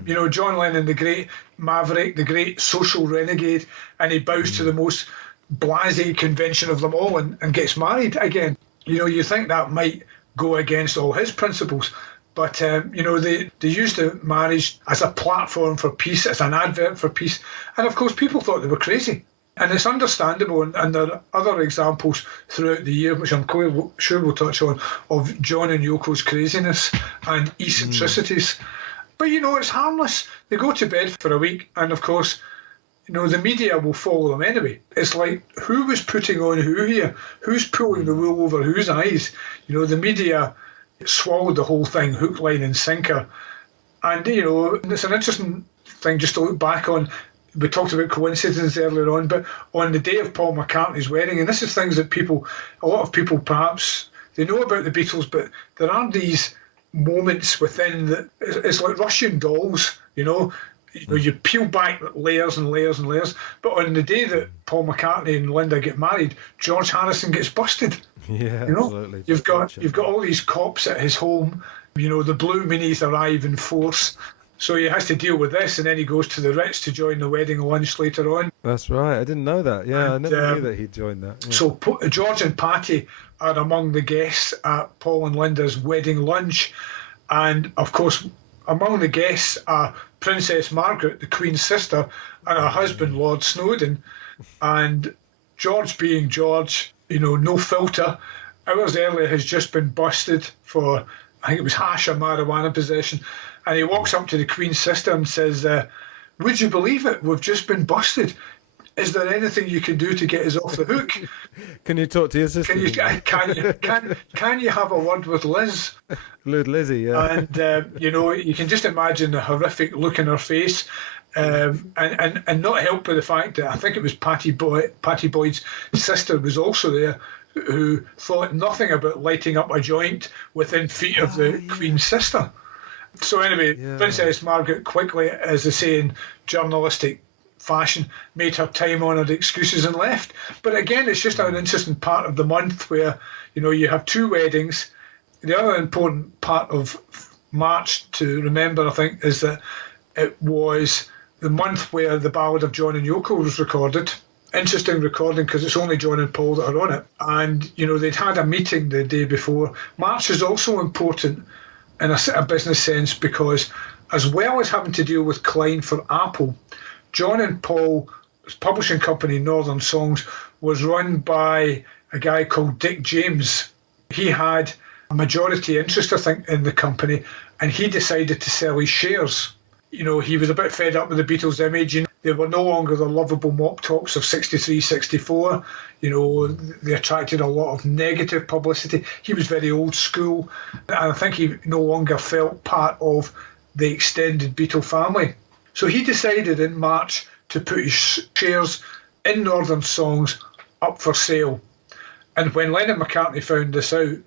you know, John Lennon, the great maverick, the great social renegade, and he bows to the most blasé convention of them all and gets married again. You know, you think that might go against all his principles, but, you know, they used the marriage as a platform for peace, as an advert for peace. And, of course, people thought they were crazy. And it's understandable, and there are other examples throughout the year, which I'm sure we'll touch on, of John and Yoko's craziness and eccentricities. But, you know, it's harmless. They go to bed for a week, and, of course, you know, the media will follow them anyway. It's like, who was putting on who here? Who's pulling the wool over whose eyes? You know, the media swallowed the whole thing, hook, line and sinker. And, you know, it's an interesting thing just to look back on. We talked about coincidences earlier on, but on the day of Paul McCartney's wedding, and this is things that a lot of people perhaps, they know about the Beatles, but there are these moments within that, it's like Russian dolls, you know, you peel back layers and layers and layers. But on the day that Paul McCartney and Linda get married, George Harrison gets busted. Yeah, you know? Absolutely. You've got all these cops at his home. You know, the Blue Minis arrive in force. So he has to deal with this, and then he goes to the Ritz to join the wedding lunch later on. That's right. I didn't know that. Yeah, I never knew that he'd joined that. Yeah. So George and Patty are among the guests at Paul and Linda's wedding lunch. And, of course, among the guests are Princess Margaret, the Queen's sister, and her husband, Lord Snowdon. And George being George, you know, no filter, hours earlier has just been busted for, I think it was hash or marijuana possession. And he walks up to the Queen's sister and says, would you believe it? We've just been busted. Is there anything you can do to get us off the hook? Can you talk to your sister? Can you have a word with Liz? Lizzie, yeah. And, you know, you can just imagine the horrific look in her face. And not helped by the fact that I think it was Patty Boyd's sister was also there, who thought nothing about lighting up a joint within feet of the Queen's sister. So anyway, Princess Margaret quickly, as they say in journalistic fashion, made her time-honoured excuses and left. But again, it's just an interesting part of the month where, you know, you have two weddings. The other important part of March to remember, I think, is that it was the month where the Ballad of John and Yoko was recorded. Interesting recording because it's only John and Paul that are on it. And, you know, they'd had a meeting the day before. March is also important in a business sense because, as well as having to deal with Klein for Apple, John and Paul's publishing company, Northern Songs, was run by a guy called Dick James. He had a majority interest, I think, in the company, and he decided to sell his shares. You know, he was a bit fed up with the Beatles' image. You know, they were no longer the lovable mop tops of 63, 64. You know, they attracted a lot of negative publicity. He was very old school, and I think he no longer felt part of the extended Beatle family. So he decided in March to put his shares in Northern Songs up for sale. And when Lennon and McCartney found this out,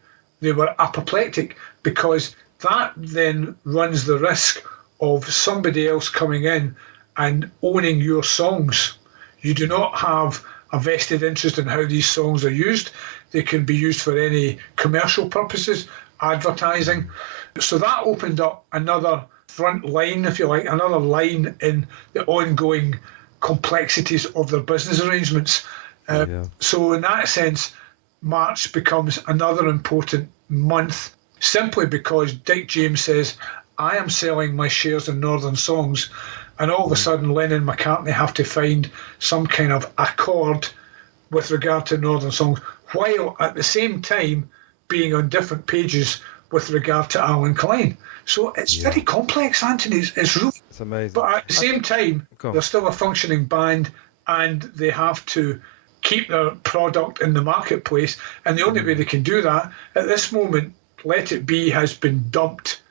they were apoplectic because that then runs the risk of somebody else coming in and owning your songs. You do not have a vested interest in how these songs are used. They can be used for any commercial purposes, advertising. So that opened up another front line, if you like, another line in the ongoing complexities of their business arrangements. So in that sense, March becomes another important month simply because Dick James says, I am selling my shares in Northern Songs, and all of a sudden Lennon and McCartney have to find some kind of accord with regard to Northern Songs, while at the same time being on different pages with regard to Alan Klein. So it's very complex, Anthony. It's really... It's amazing. But at the same time, they're still a functioning band, and they have to keep their product in the marketplace, and the only way they can do that, at this moment, Let It Be has been dumped.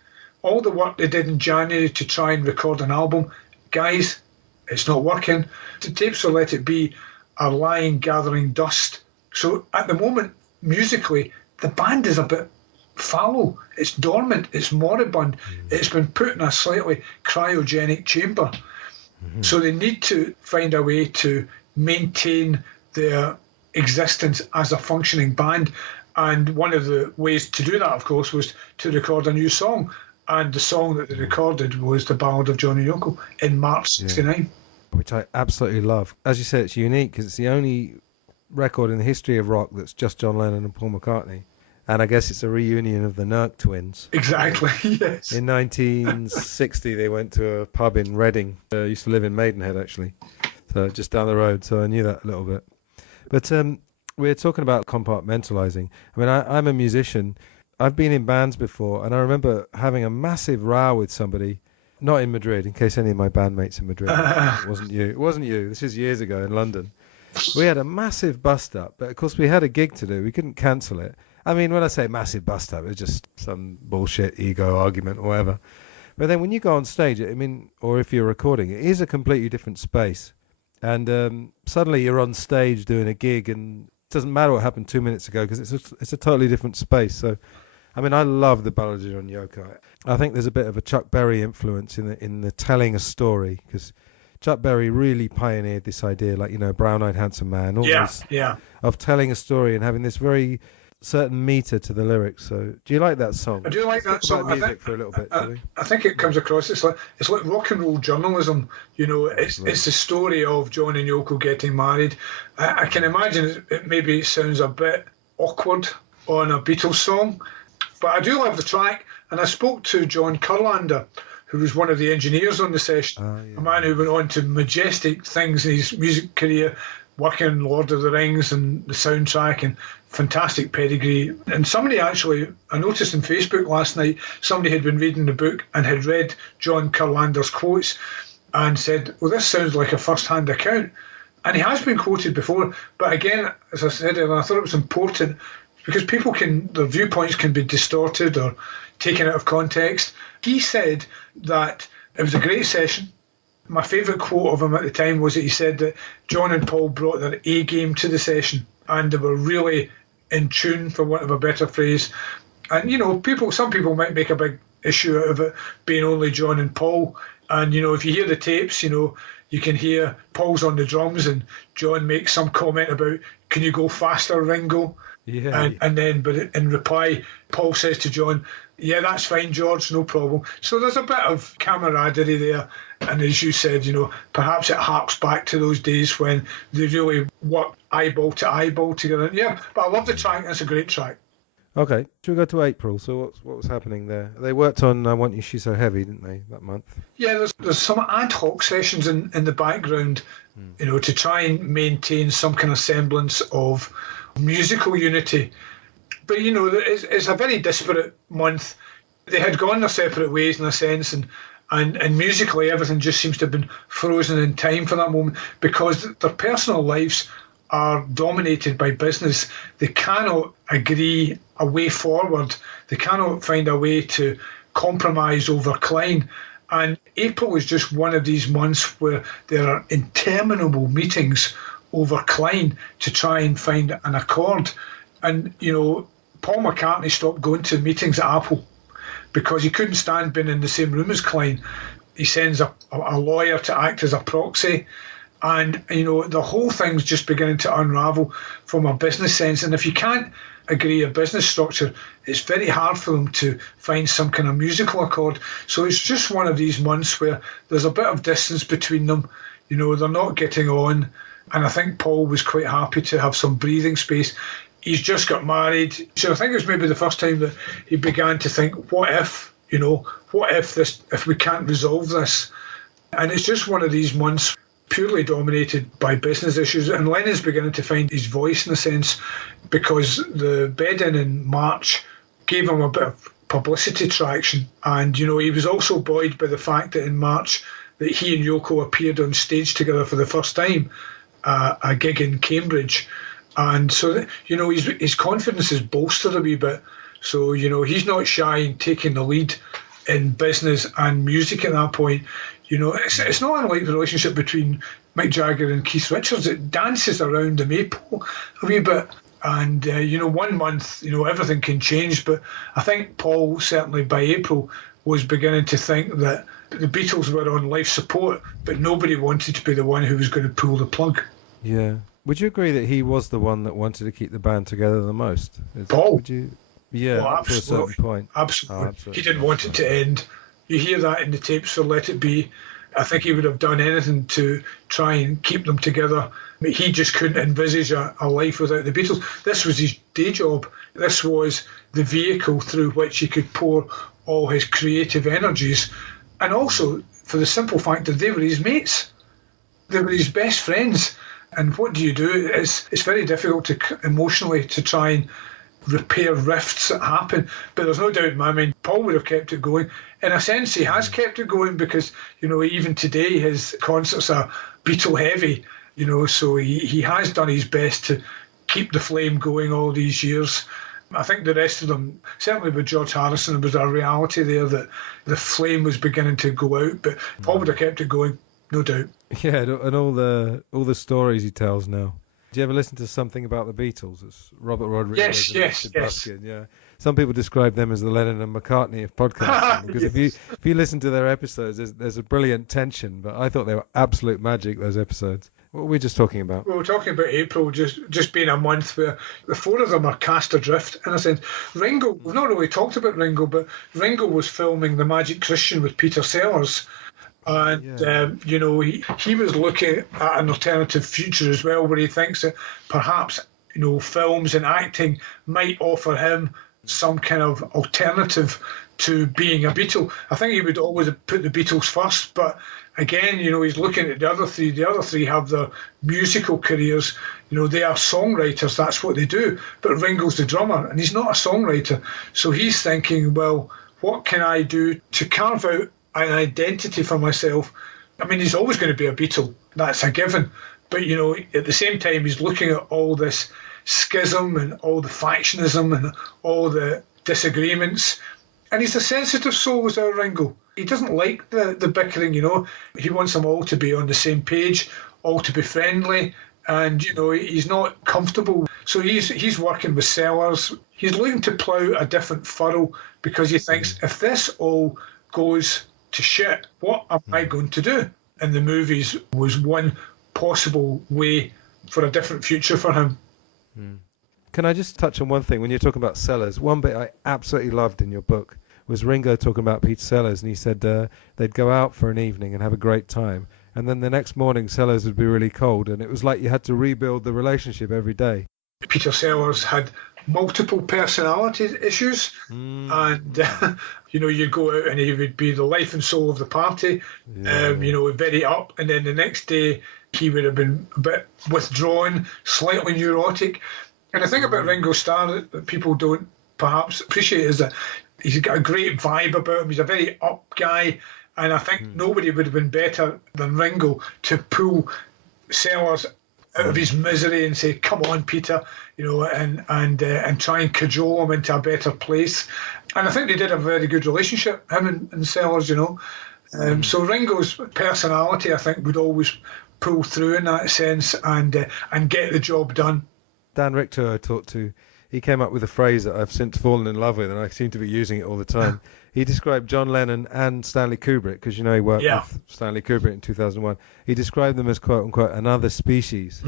All the work they did in January to try and record an album, guys, it's not working. The tapes for Let It Be are lying, gathering dust. So at the moment, musically, the band is a bit fallow. It's dormant. It's moribund. It's been put in a slightly cryogenic chamber. So they need to find a way to maintain their existence as a functioning band. And one of the ways to do that, of course, was to record a new song. And the song that they recorded was The Ballad of John and Yoko in March '69. Which I absolutely love. As you said, it's unique because it's the only record in the history of rock that's just John Lennon and Paul McCartney. And I guess it's a reunion of the Nurk twins. Exactly, yes. In 1960, they went to a pub in Reading. I used to live in Maidenhead, actually. So just down the road, so I knew that a little bit. But we're talking about compartmentalizing. I mean, I'm a musician. I've been in bands before, and I remember having a massive row with somebody, not in Madrid, in case any of my bandmates in Madrid. It wasn't you. It wasn't you. This is years ago in London. We had a massive bust-up, but of course we had a gig to do. We couldn't cancel it. I mean, when I say massive bust-up, it's just some bullshit ego argument or whatever. But then when you go on stage, I mean, or if you're recording, it is a completely different space. And suddenly you're on stage doing a gig, and it doesn't matter what happened 2 minutes ago because it's a totally different space. So, I mean, I love the Ballad of John Yoko. I think there's a bit of a Chuck Berry influence in the telling a story, because Chuck Berry really pioneered this idea, like, you know, Brown-Eyed Handsome Man, of telling a story and having this very certain meter to the lyrics. So, do you like that song? I do like that song. About music for a little bit. I think it comes across. It's like rock and roll journalism. You know, it's the story of John and Yoko getting married. I can imagine it maybe sounds a bit awkward on a Beatles song, but I do love the track. And I spoke to John Kurlander, who was one of the engineers on the session, a man who went on to majestic things in his music career, working on Lord of the Rings and the soundtrack, and fantastic pedigree. And somebody actually, I noticed on Facebook last night, somebody had been reading the book and had read John Kurlander's quotes and said, well, this sounds like a first-hand account. And he has been quoted before, but again, as I said, I thought it was important because their viewpoints can be distorted or taken out of context. He said that it was a great session. My favourite quote of him at the time was that he said that John and Paul brought their A game to the session and they were really in tune, for want of a better phrase. And, you know, some people might make a big issue out of it being only John and Paul. And, you know, if you hear the tapes, you know, you can hear Paul's on the drums and John makes some comment about, can you go faster, Ringo? And then, but in reply, Paul says to John, yeah, that's fine, George, no problem. So there's a bit of camaraderie there. And as you said, you know, perhaps it harks back to those days when they really worked eyeball to eyeball together. Yeah, but I love the track. It's a great track. Okay, should we go to April? So what was happening there? They worked on I Want You, She's So Heavy, didn't they, that month? Yeah, there's some ad hoc sessions in the background, you know, to try and maintain some kind of semblance of musical unity. But, you know, it's a very disparate month. They had gone their separate ways in a sense, and musically everything just seems to have been frozen in time for that moment because their personal lives are dominated by business. They cannot agree a way forward. They cannot find a way to compromise over Klein. And April is just one of these months where there are interminable meetings over Klein to try and find an accord. And, you know, Paul McCartney stopped going to meetings at Apple because he couldn't stand being in the same room as Klein. He sends a lawyer to act as a proxy. And, you know, the whole thing's just beginning to unravel from a business sense. And if you can't agree a business structure, it's very hard for them to find some kind of musical accord. So it's just one of these months where there's a bit of distance between them. You know, they're not getting on. And I think Paul was quite happy to have some breathing space. He's just got married. So I think it was maybe the first time that he began to think, what if, you know, what if we can't resolve this? And it's just one of these months purely dominated by business issues. And Lennon's beginning to find his voice in a sense, because the bed-in March gave him a bit of publicity traction. And, you know, he was also buoyed by the fact that in March that he and Yoko appeared on stage together for the first time, a gig in Cambridge. And so, you know, his confidence is bolstered a wee bit. So, you know, he's not shy in taking the lead in business and music at that point. You know, it's not unlike the relationship between Mick Jagger and Keith Richards. It dances around the maple a wee bit. And, you know, 1 month, you know, everything can change. But I think Paul, certainly by April, was beginning to think that the Beatles were on life support, but nobody wanted to be the one who was going to pull the plug. Yeah. Would you agree that he was the one that wanted to keep the band together the most? Paul? Would you? Yeah, well, to a certain point. Absolutely. Oh, absolutely. He didn't want it to end. You hear that in the tapes for Let It Be. I think he would have done anything to try and keep them together. He just couldn't envisage a life without the Beatles. This was his day job. This was the vehicle through which he could pour all his creative energies. And also, for the simple fact that they were his mates. They were his best friends. And what do? It's very difficult to emotionally to try and repair rifts that happen. But there's no doubt in my mind, Paul would have kept it going. In a sense, he has kept it going because, you know, even today his concerts are Beatle heavy, you know, so he has done his best to keep the flame going all these years. I think the rest of them, certainly with George Harrison, there was a reality there that the flame was beginning to go out, but Paul would have kept it going, no doubt. Yeah, and all the stories he tells now. Do you ever listen to Something About the Beatles? It's Robert Rodriguez. Yes. Buskin, yeah. Some people describe them as the Lennon and McCartney of podcasting because Yes. if you listen to their episodes, there's a brilliant tension. But I thought they were absolute magic, those episodes. What were we just talking about? We were talking about April just being a month where the four of them are cast adrift in a sense. Ringo, we've not really talked about Ringo, but Ringo was filming The Magic Christian with Peter Sellers. And, you know, he was looking at an alternative future as well, where he thinks that perhaps, you know, films and acting might offer him some kind of alternative to being a Beatle. I think he would always put the Beatles first, but again, you know, he's looking at the other three. The other three have their musical careers. You know, they are songwriters. That's what they do. But Ringo's the drummer, and he's not a songwriter. So he's thinking, well, what can I do to carve out an identity for myself? I mean, he's always going to be a Beatle. That's a given. But, you know, at the same time, he's looking at all this schism and all the factionism and all the disagreements. And he's a sensitive soul as our Ringo. He doesn't like the bickering, you know. He wants them all to be on the same page, all to be friendly. And, you know, he's not comfortable. So he's working with Sellers. He's looking to plough a different furrow because he thinks, if this all goes to shit, what am I going to do? And the movies was one possible way for a different future for him. Can I just touch on one thing? When you're talking about Sellers, one bit I absolutely loved in your book was Ringo talking about Pete Sellers, and he said they'd go out for an evening and have a great time, and then the next morning Sellers would be really cold, and it was like you had to rebuild the relationship every day. Peter Sellers had multiple personality issues, and you know, you go out and he would be the life and soul of the party, you know, very up, and then the next day he would have been a bit withdrawn, slightly neurotic. And the thing about Ringo Starr that people don't perhaps appreciate is that he's got a great vibe about him. He's a very up guy, and I think nobody would have been better than Ringo to pull Sellers out of his misery and say, "Come on, Peter," you know, and try and cajole him into a better place. And I think they did a very good relationship, him and Sellers, you know. So Ringo's personality, I think, would always pull through in that sense and get the job done. Dan Richter I talked to, he came up with a phrase that I've since fallen in love with, and I seem to be using it all the time. he described John Lennon and Stanley Kubrick, because he worked with Stanley Kubrick in 2001. He described them as quote unquote another species.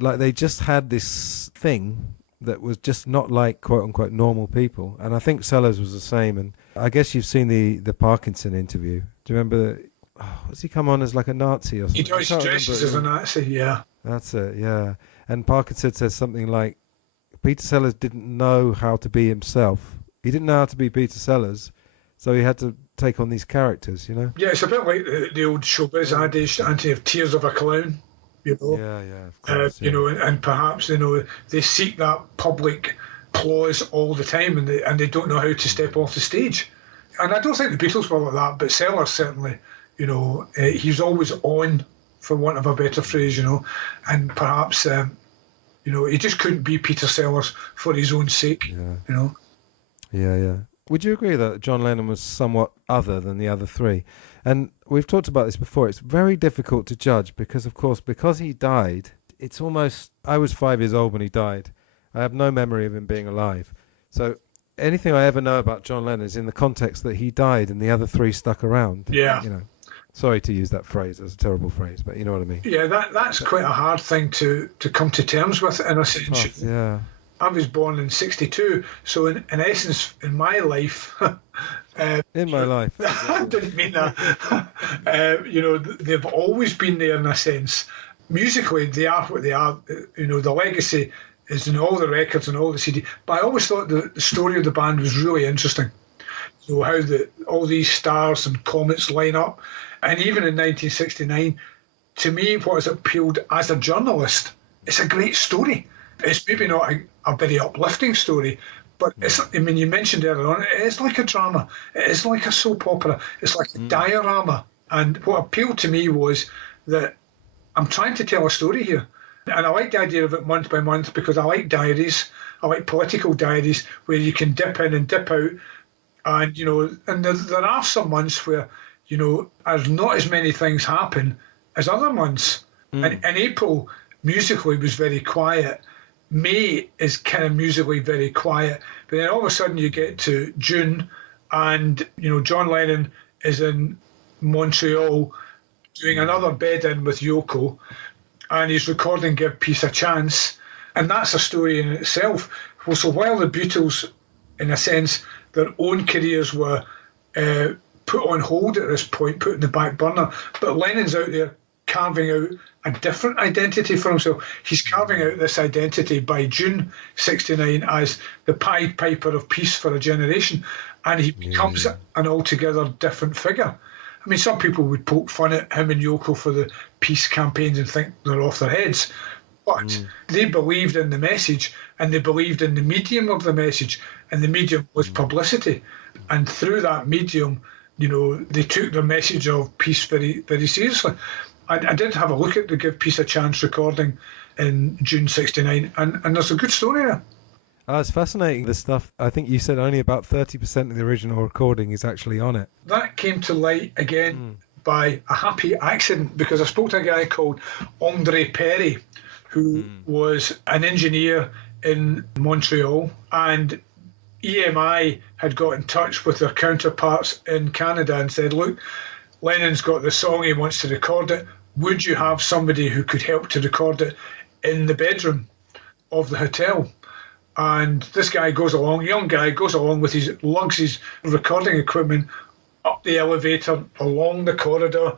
Like they just had this thing that was just not like quote unquote normal people. And I think Sellers was the same. And I guess you've seen the Parkinson interview. Do you remember? Has he come on as like a Nazi or something? He does dresses as a Nazi, yeah. That's it, yeah. And Parkinson says something like, Peter Sellers didn't know how to be himself. He didn't know how to be Peter Sellers, so he had to take on these characters, Yeah, it's a bit like the old showbiz adage, Antony, of tears of a clown, Yeah, of course. And perhaps, they seek that public applause all the time, and they don't know how to step off the stage. And I don't think the Beatles were like that, but Sellers certainly, he's always on, for want of a better phrase, and perhaps, he just couldn't be Peter Sellers for his own sake, Yeah. Would you agree that John Lennon was somewhat other than the other three? And we've talked about this before. It's very difficult to judge because, of course, because he died, it's almost... I was 5 years old when he died. I have no memory of him being alive. So anything I ever know about John Lennon is in the context that he died and the other three stuck around. Yeah. Sorry to use that phrase. That's a terrible phrase, but you know what I mean. Yeah, that's quite a hard thing to come to terms with, in a sense. Yeah. I was born in 62, so in essence, in my life... in my life. I didn't mean that. They've always been there in a sense. Musically, they are what they are. The legacy is in all the records and all the CD. But I always thought the story of the band was really interesting. So how all these stars and comets line up. And even in 1969, to me, what has appealed as a journalist, it's a great story. It's maybe not a very uplifting story, but you mentioned earlier on, it is like a drama. It is like a soap opera. It's like a diorama. And what appealed to me was that I'm trying to tell a story here. And I like the idea of it month by month because I like diaries. I like political diaries where you can dip in and dip out. And, and there are some months where, there's not as many things happen as other months. And April musically was very quiet. May is kind of musically very quiet. But then all of a sudden you get to June and, John Lennon is in Montreal doing another bed-in with Yoko and he's recording Give Peace a Chance. And that's a story in itself. Well, so while the Beatles, in a sense, their own careers were put on hold at this point, put in the back burner, but Lennon's out there carving out a different identity for himself. He's carving out this identity by June 69 as the Pied Piper of peace for a generation, and he becomes an altogether different figure. I mean, some people would poke fun at him and Yoko for the peace campaigns and think they're off their heads, but they believed in the message and they believed in the medium of the message, and the medium was publicity. And through that medium, they took their message of peace very, very seriously. I did have a look at the Give Peace a Chance recording in June 69, and there's a good story there. It's fascinating, the stuff. I think you said only about 30% of the original recording is actually on it. That came to light again by a happy accident because I spoke to a guy called Andre Perry, who was an engineer in Montreal, and EMI had got in touch with their counterparts in Canada and said, look, Lennon's got the song, he wants to record it. Would you have somebody who could help to record it in the bedroom of the hotel? And this guy goes along, young guy, goes along with lugs his recording equipment up the elevator, along the corridor,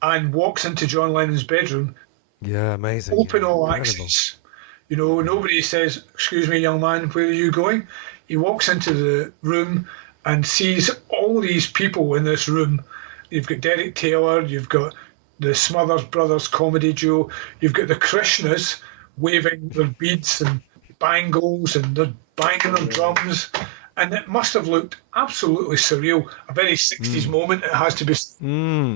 and walks into John Lennon's bedroom. Yeah, amazing. Open all access. Nobody says, excuse me, young man, where are you going? He walks into the room and sees all these people in this room. You've got Derek Taylor, you've got the Smothers Brothers comedy duo, you've got the Krishnas waving their beads and bangles and they're banging their drums. And it must have looked absolutely surreal, a very 60s moment, it has to be.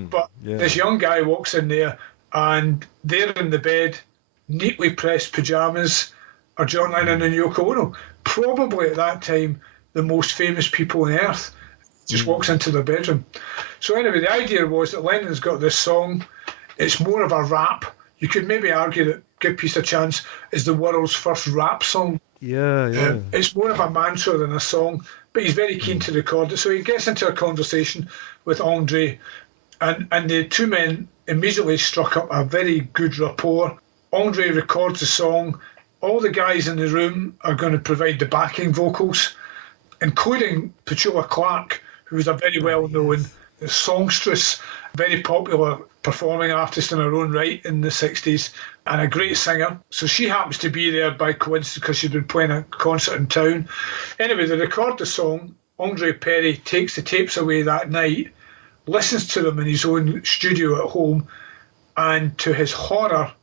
But this young guy walks in there and they're in the bed, neatly pressed pyjamas, are John Lennon and Yoko Ono. Probably at that time, the most famous people on earth. Just walks into their bedroom. So anyway, the idea was that Lennon's got this song. It's more of a rap. You could maybe argue that Give Peace a Chance is the world's first rap song. Yeah. It's more of a mantra than a song, but he's very keen to record it. So he gets into a conversation with Andre, and the two men immediately struck up a very good rapport. Andre records the song. All the guys in the room are going to provide the backing vocals, including Petula Clark, who was a very well-known songstress, very popular performing artist in her own right in the 60s, and a great singer. So she happens to be there by coincidence because she'd been playing a concert in town. Anyway, they record the song. Andre Perry takes the tapes away that night, listens to them in his own studio at home, and to his horror,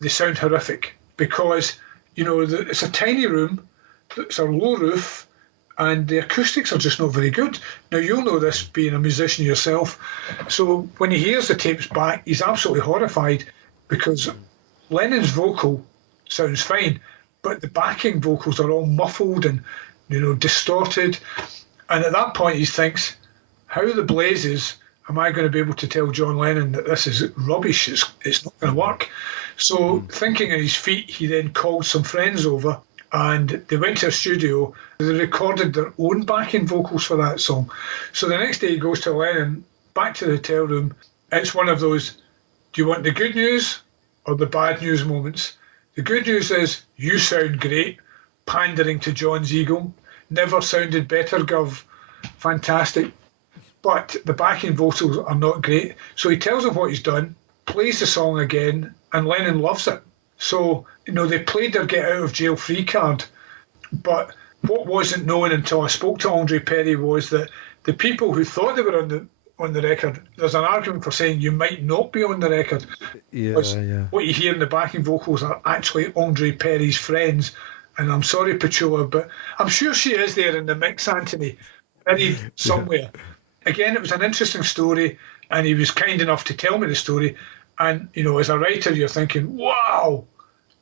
they sound horrific because, it's a tiny room, it's a low roof, and the acoustics are just not very good. Now, you'll know this being a musician yourself. So when he hears the tapes back, he's absolutely horrified because Lennon's vocal sounds fine, but the backing vocals are all muffled and, distorted. And at that point, he thinks, how the blazes am I going to be able to tell John Lennon that this is rubbish, it's not going to work? So thinking on his feet, he then called some friends over, and they went to a studio. They recorded their own backing vocals for that song. So the next day he goes to Lennon, back to the hotel room. It's one of those, do you want the good news or the bad news moments? The good news is, you sound great, pandering to John's ego. Never sounded better, Gov. Fantastic. But the backing vocals are not great. So he tells him what he's done, plays the song again, and Lennon loves it. So, they played their get out of jail free card. But what wasn't known until I spoke to Andre Perry was that the people who thought they were on the record, there's an argument for saying you might not be on the record. Yeah. What you hear in the backing vocals are actually Andre Perry's friends. And I'm sorry, Petula, but I'm sure she is there in the mix, Anthony, buried somewhere. Yeah. Again, it was an interesting story, and he was kind enough to tell me the story. And, as a writer, you're thinking, wow,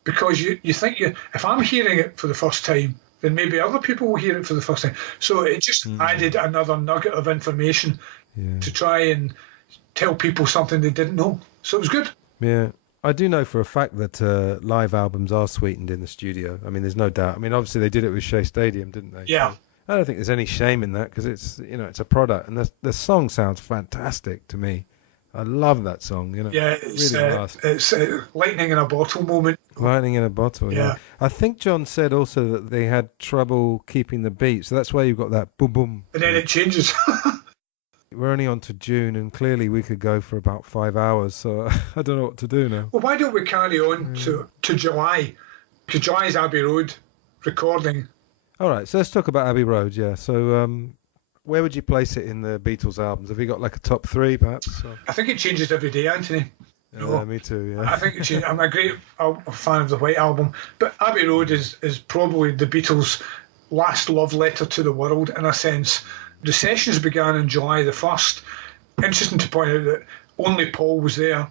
because you think, if I'm hearing it for the first time, then maybe other people will hear it for the first time. So it just added another nugget of information to try and tell people something they didn't know. So it was good. Yeah. I do know for a fact that live albums are sweetened in the studio. I mean, there's no doubt. I mean, obviously they did it with Shea Stadium, didn't they? Yeah. So I don't think there's any shame in that because it's, it's a product, and the song sounds fantastic to me. I love that song, Yeah, it's lightning in a bottle moment. Lightning in a bottle, yeah. I think John said also that they had trouble keeping the beat, so that's why you've got that boom boom. And then it changes. We're only on to June, and clearly we could go for about 5 hours, so I don't know what to do now. Well, why don't we carry on to July? Because July is Abbey Road recording. All right, so let's talk about Abbey Road, yeah. So where would you place it in the Beatles albums? Have you got like a top three, perhaps? Or? I think it changes every day, Anthony. Yeah, me too, yeah. I think it changes. I'm a great fan of the White Album, but Abbey Road is probably the Beatles' last love letter to the world, in a sense. The sessions began on July the 1st. Interesting to point out that only Paul was there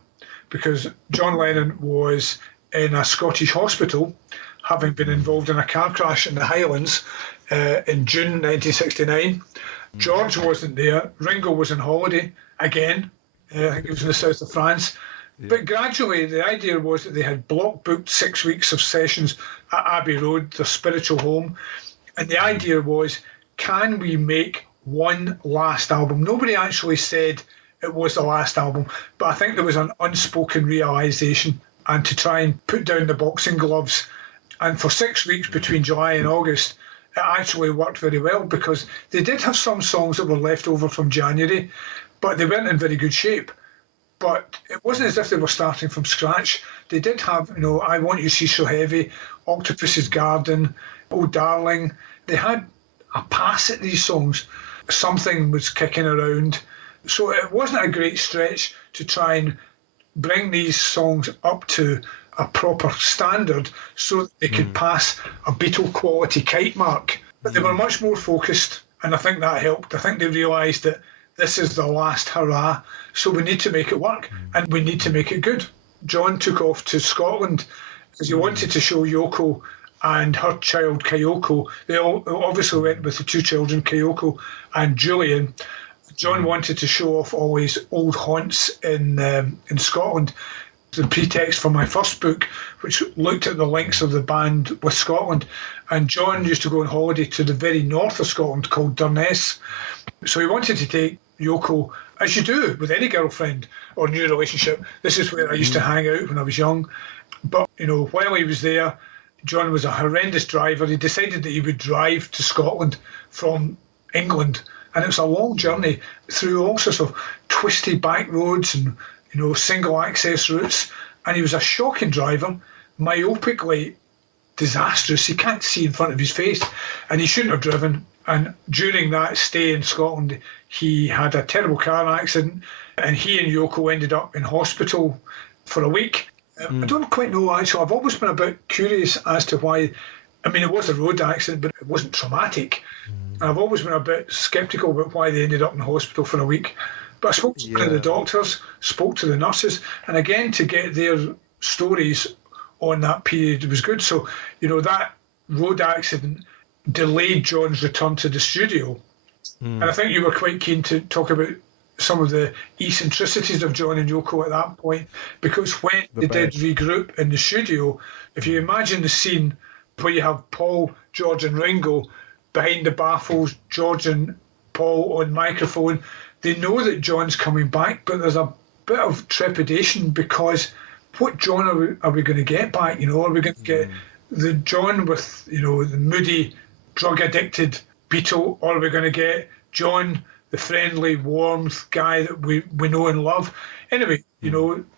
because John Lennon was in a Scottish hospital, having been involved in a car crash in the Highlands in June 1969. George wasn't there. Ringo was on holiday again. I think he was in the south of France. Yeah. But gradually, the idea was that they had block booked 6 weeks of sessions at Abbey Road, their spiritual home. And the idea was, can we make one last album? Nobody actually said it was the last album, but I think there was an unspoken realisation, and to try and put down the boxing gloves. And for 6 weeks between July and August, it actually worked very well because they did have some songs that were left over from January, but they weren't in very good shape. But it wasn't as if they were starting from scratch. They did have, I Want You She's So Heavy, Octopus's Garden, Oh Darling. They had a pass at these songs. Something was kicking around. So it wasn't a great stretch to try and bring these songs up to a proper standard so that they could pass a Beatle quality kite mark. But they were much more focused, and I think that helped. I think they realised that this is the last hurrah, so we need to make it work, and we need to make it good. John took off to Scotland because he wanted to show Yoko and her child Kyoko. They all obviously went with the two children, Kyoko and Julian. John wanted to show off all his old haunts in Scotland. the pretext for my first book, which looked at the links of the band with Scotland. And John used to go on holiday to the very north of Scotland called Durness. So he wanted to take Yoko, as you do with any girlfriend or new relationship. This is where I used to hang out when I was young. But, while he was there, John was a horrendous driver. He decided that he would drive to Scotland from England. And it was a long journey through all sorts of twisty back roads and single access routes, and he was a shocking driver, myopically disastrous. He can't see in front of his face, and he shouldn't have driven. And during that stay in Scotland, he had a terrible car accident, and he and Yoko ended up in hospital for a week. I don't quite know, actually. I've always been a bit curious as to why. I mean, it was a road accident, but it wasn't traumatic. And I've always been a bit sceptical about why they ended up in hospital for a week. But I spoke to one of the doctors, spoke to the nurses, and again, to get their stories on that period was good. So, that road accident delayed John's return to the studio. And I think you were quite keen to talk about some of the eccentricities of John and Yoko at that point, because when they did regroup in the studio, if you imagine the scene where you have Paul, George and Ringo behind the baffles, George and Paul on microphone, they know that John's coming back, but there's a bit of trepidation because what John are we going to get back? Are we going to get the John with, the moody, drug-addicted Beatle, or are we going to get John, the friendly, warm guy that we know and love? Anyway,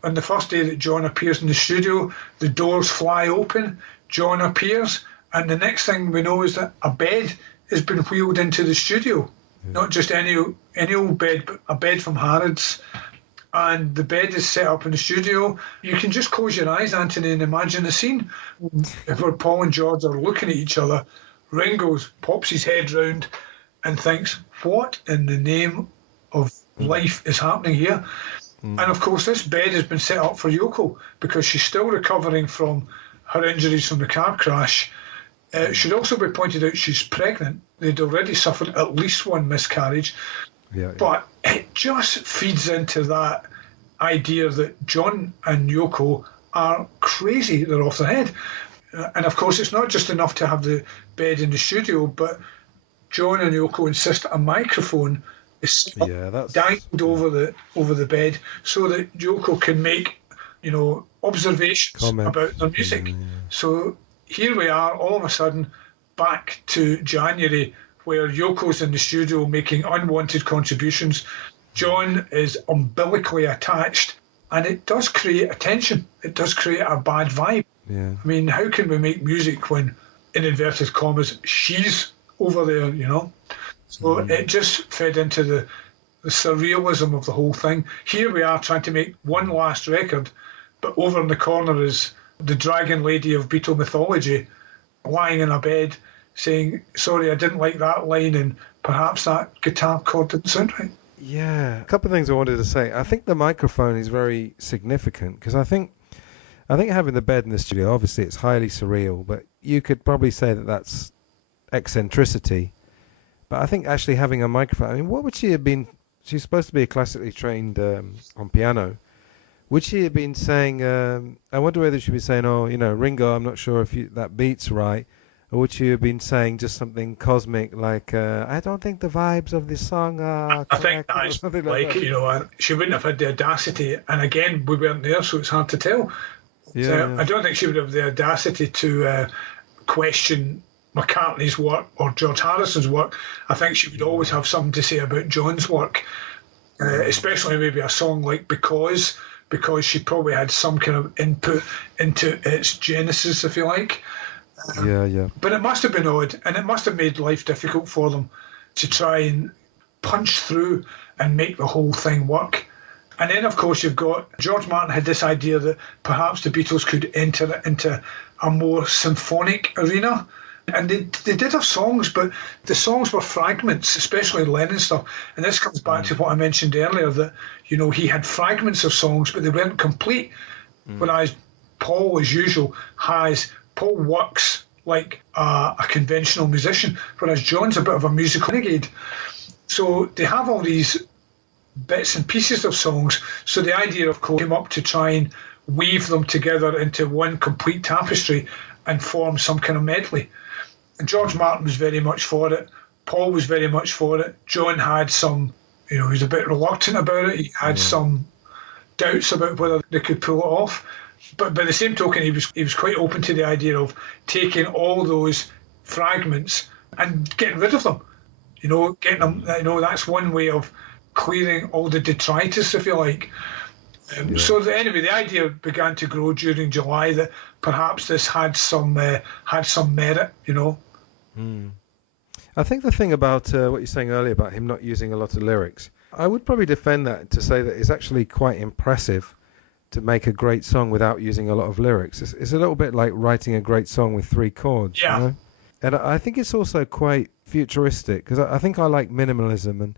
on the first day that John appears in the studio, the doors fly open, John appears, and the next thing we know is that a bed has been wheeled into the studio. Not just any old bed, but a bed from Harrods. And the bed is set up in the studio. You can just close your eyes, Anthony, and imagine the scene. Where Paul and George are looking at each other, Ringo pops his head round and thinks, what in the name of life is happening here? And of course, this bed has been set up for Yoko because she's still recovering from her injuries from the car crash. It should also be pointed out she's pregnant. They'd already suffered at least one miscarriage. But it just feeds into that idea that John and Yoko are crazy. They're off their head. And of course, it's not just enough to have the bed in the studio, but John and Yoko insist a microphone is dangled over the bed so that Yoko can make, observations about their music. So here we are, all of a sudden, back to January, where Yoko's in the studio making unwanted contributions. John is umbilically attached, and it does create a tension. It does create a bad vibe. I mean, how can we make music when, in inverted commas, she's over there, So it just fed into the surrealism of the whole thing. Here we are trying to make one last record, but over in the corner is the dragon lady of Beatle mythology lying in a bed saying, sorry, I didn't like that line, and perhaps that guitar chord didn't sound right. Yeah, a couple of things I wanted to say. I think the microphone is very significant because I think having the bed in the studio, obviously it's highly surreal, but you could probably say that that's eccentricity. But I think actually having a microphone, I mean, what would she have been? She's supposed to be classically trained on piano. Would she have been saying, I wonder whether she'd be saying, Ringo, I'm not sure if that beat's right. Or would she have been saying just something cosmic like, I don't think the vibes of this song are correct? I think that's like she wouldn't have had the audacity. And again, we weren't there, so it's hard to tell. I don't think she would have the audacity to question McCartney's work or George Harrison's work. I think she would always have something to say about John's work, especially maybe a song like Because she probably had some kind of input into its genesis, if you like. But it must have been odd, and it must have made life difficult for them to try and punch through and make the whole thing work. And then, of course, you've got George Martin had this idea that perhaps the Beatles could enter into a more symphonic arena. And they did have songs, but the songs were fragments, especially Lennon stuff. And this comes back to what I mentioned earlier, that, he had fragments of songs, but they weren't complete. Whereas Paul, as usual, Paul works like a conventional musician, whereas John's a bit of a musical renegade. So they have all these bits and pieces of songs. So the idea, of course, came up to try and weave them together into one complete tapestry and form some kind of medley. And George Martin was very much for it. Paul was very much for it. John had some, he was a bit reluctant about it. He had some doubts about whether they could pull it off. But by the same token, he was quite open to the idea of taking all those fragments and getting rid of them. Getting them. That's one way of clearing all the detritus, if you like. So anyway, the idea began to grow during July that perhaps this had some merit. I think the thing about what you're saying earlier about him not using a lot of lyrics, I would probably defend that to say that it's actually quite impressive to make a great song without using a lot of lyrics. It's a little bit like writing a great song with 3 chords. Yeah. You know? And I think it's also quite futuristic, because I think I like minimalism. And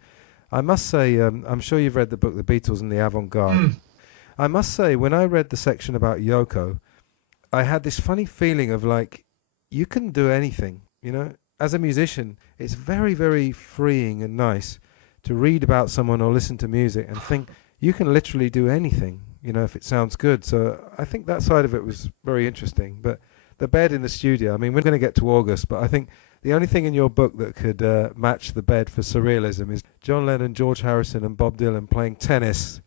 I must say, I'm sure you've read the book The Beatles and the Avant-Garde. I must say, when I read the section about Yoko, I had this funny feeling of like, you can do anything, As a musician, it's very, very freeing and nice to read about someone or listen to music and think you can literally do anything, if it sounds good. So I think that side of it was very interesting. But the bed in the studio, I mean, we're going to get to August, but I think the only thing in your book that could match the bed for surrealism is John Lennon, George Harrison and Bob Dylan playing tennis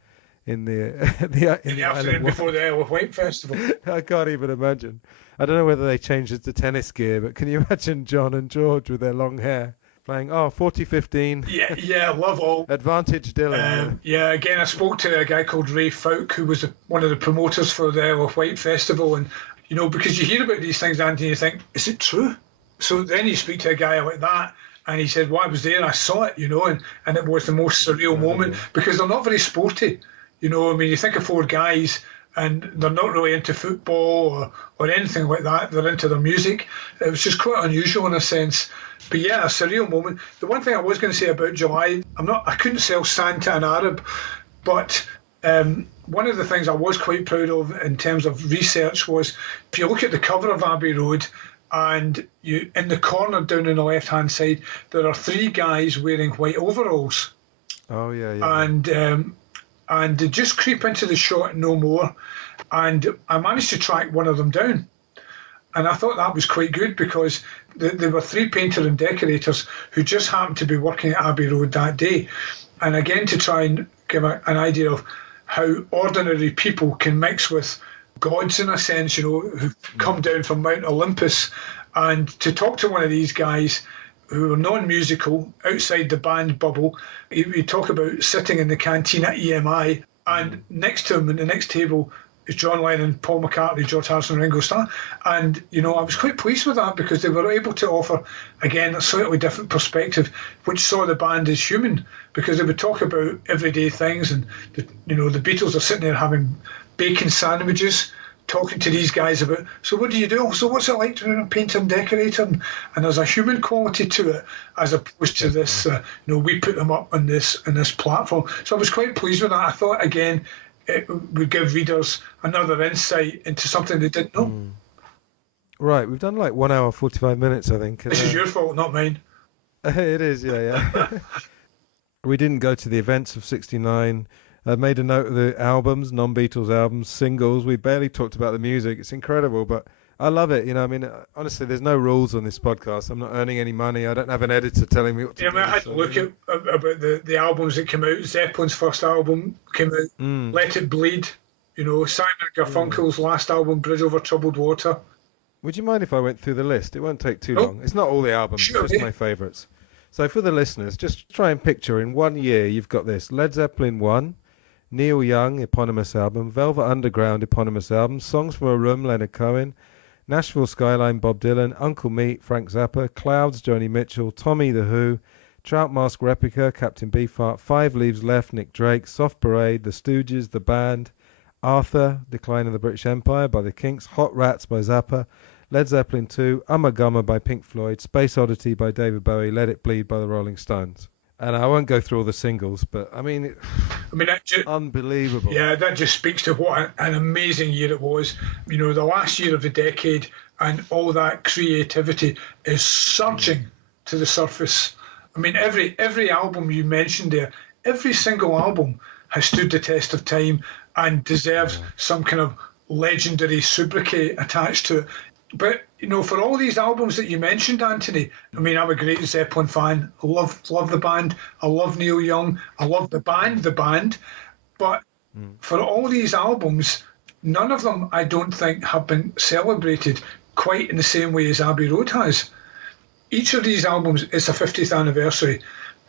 in the afternoon before the Isle of Wight festival. I can't even imagine. I don't know whether they changed it to tennis gear, but can you imagine John and George with their long hair playing 40-15? Yeah, love all. Advantage Dylan. Again, I spoke to a guy called Ray Fowke, who was one of the promoters for the Isle of Wight festival, and because you hear about these things, Anthony, you think, is it true? So then you speak to a guy like that, and he said, well, I was there, I saw it, and it was the most surreal moment, because they're not very sporty. You think of 4 guys and they're not really into football or anything like that. They're into their music. It was just quite unusual in a sense. But yeah, a surreal moment. The one thing I was going to say about July, I couldn't sell Santa an Arab, but one of the things I was quite proud of in terms of research was, if you look at the cover of Abbey Road, and in the corner down on the left-hand side, there are 3 guys wearing white overalls. Oh, yeah. And they just creep into the shot no more. And I managed to track one of them down. And I thought that was quite good, because there were 3 painters and decorators who just happened to be working at Abbey Road that day. And again, to try and give an idea of how ordinary people can mix with gods, in a sense, who come down from Mount Olympus. And to talk to one of these guys who were non-musical, outside the band bubble. We talk about sitting in the canteen at EMI, and next to him in the next table is John Lennon, Paul McCartney, George Harrison, Ringo Starr. And, I was quite pleased with that, because they were able to offer, again, a slightly different perspective, which saw the band as human, because they would talk about everyday things. And, the Beatles are sitting there having bacon sandwiches, talking to these guys about, so what do you do? So what's it like to be a painter and decorator? And there's a human quality to it, as opposed to this, we put them up on this platform. So I was quite pleased with that. I thought, again, it would give readers another insight into something they didn't know. Right, we've done like 1 hour, 45 minutes, I think. This is your fault, not mine. It is, yeah. We didn't go to the events of '69. I made a note of the albums, non-Beatles albums, singles. We barely talked about the music. It's incredible, but I love it. Honestly, there's no rules on this podcast. I'm not earning any money. I don't have an editor telling me what to do. I had to look at about the albums that came out. Zeppelin's first album came out. Let It Bleed. Simon Garfunkel's last album, Bridge Over Troubled Water. Would you mind if I went through the list? It won't take too long. It's not all the albums, sure, it's just my favourites. So for the listeners, just try and picture in 1 year, you've got this. Led Zeppelin 1. Neil Young, eponymous album. Velvet Underground, eponymous album. Songs from a Room, Leonard Cohen. Nashville Skyline, Bob Dylan. Uncle Meat, Frank Zappa. Clouds, Joni Mitchell. Tommy the Who. Trout Mask Replica, Captain Beefheart. 5 Leaves Left, Nick Drake. Soft Parade, The Stooges, The Band. Arthur, Decline of the British Empire by the Kinks. Hot Rats by Zappa. Led Zeppelin 2. Ummagumma by Pink Floyd. Space Oddity by David Bowie. Let It Bleed by the Rolling Stones. And I won't go through all the singles, but unbelievable. Yeah, that just speaks to what an amazing year it was. The last year of the decade, and all that creativity is surging to the surface. Every album you mentioned there every single album has stood the test of time and deserves some kind of legendary sobriquet attached to it. But, for all these albums that you mentioned, Anthony, I mean, I'm a great Zeppelin fan. I love the band. I love Neil Young. I love the band. But for all these albums, none of them, I don't think, have been celebrated quite in the same way as Abbey Road has. Each of these albums is a 50th anniversary,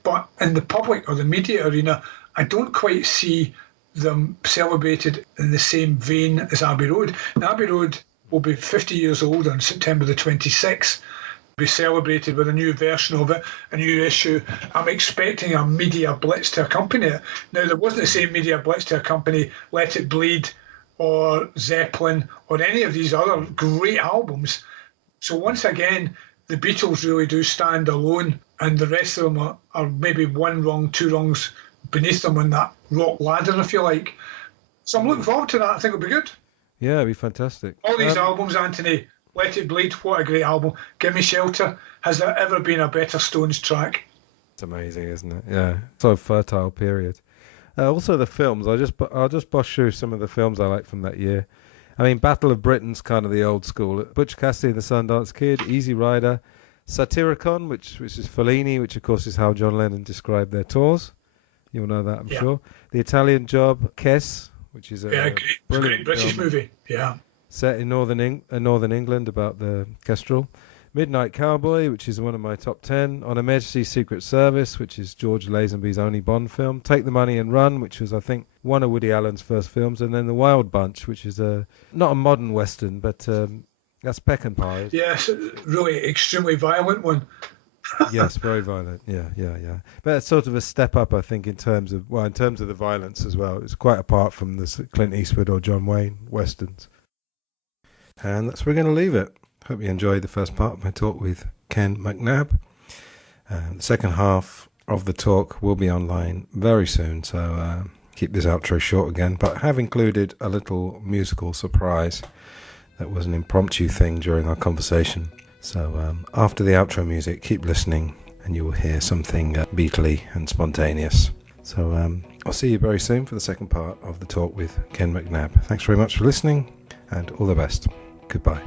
but in the public or the media arena, I don't quite see them celebrated in the same vein as Abbey Road. Now, Abbey Road will be 50 years old on September the 26th. Be celebrated with a new version of it, a new issue. I'm expecting a media blitz to accompany it. Now, there wasn't the same media blitz to accompany Let It Bleed or Zeppelin or any of these other great albums. So once again, the Beatles really do stand alone, and the rest of them are maybe one rung, two rungs beneath them on that rock ladder, if you like. So I'm looking forward to that. I think it'll be good. Yeah, it'd be fantastic. All these albums, Anthony. Let It Bleed, what a great album. Give Me Shelter. Has there ever been a better Stones track? It's amazing, isn't it? Yeah, so fertile period. Also the films. I'll just brush through some of the films I like from that year. I mean, Battle of Britain's kind of the old school. Butch Cassidy and the Sundance Kid, Easy Rider, Satyricon, which is Fellini, which of course is how John Lennon described their tours. You'll know that, I'm sure. The Italian Job, Kes, which is a great British movie. Yeah. Set in northern England about the Kestrel. Midnight Cowboy, which is one of my top 10. On Her Majesty's Secret Service, which is George Lazenby's only Bond film. Take the Money and Run, which was, I think, one of Woody Allen's first films. And then The Wild Bunch, which is not a modern Western, but that's Peckinpah. Yes, really extremely violent one. Yes, very violent. Yeah. But it's sort of a step up, I think, in terms of the violence as well. It's quite apart from the Clint Eastwood or John Wayne Westerns. And that's where we're going to leave it. Hope you enjoyed the first part of my talk with Ken McNab. The second half of the talk will be online very soon, so keep this outro short again, but have included a little musical surprise that was an impromptu thing during our conversation. So after the outro music, keep listening and you will hear something Beatley and spontaneous. So I'll see you very soon for the second part of the talk with Ken McNab. Thanks very much for listening and all the best. Goodbye.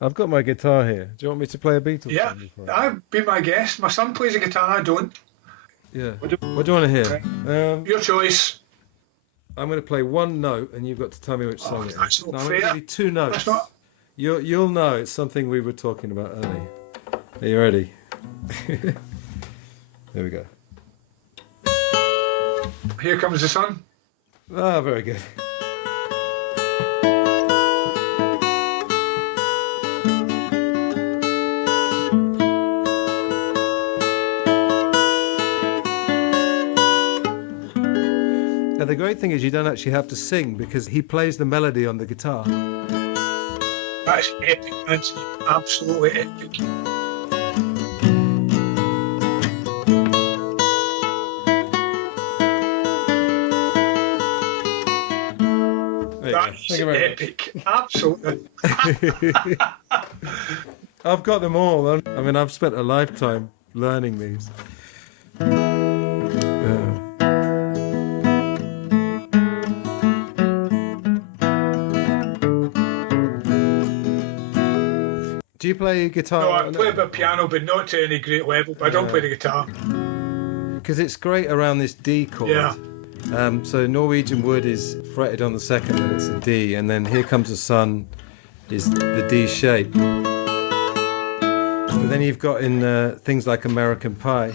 I've got my guitar here. Do you want me to play a Beatles song? Yeah, I'd be my guest. My son plays a guitar, I don't. Yeah. What do you want to hear? Your choice. I'm going to play one note, and you've got to tell me which song it is. That's not I'm fair. going to give you two notes. That's not... You'll know it's something we were talking about earlier. Are you ready? Here we go. Here Comes the Sun. Ah, very good. Now, the great thing is you don't actually have to sing because he plays the melody on the guitar. That's epic, Anthony. Absolutely epic. That's epic. Absolutely. I've got them all. I mean, I've spent a lifetime learning these. Do you play guitar? No, I play a bit of piano, but not to any great level. But I don't play the guitar. Because it's great around this D chord. Yeah. So Norwegian Wood is fretted on the second, and it's a D, and then Here Comes the Sun is the D shape. But then you've got in things like American Pie.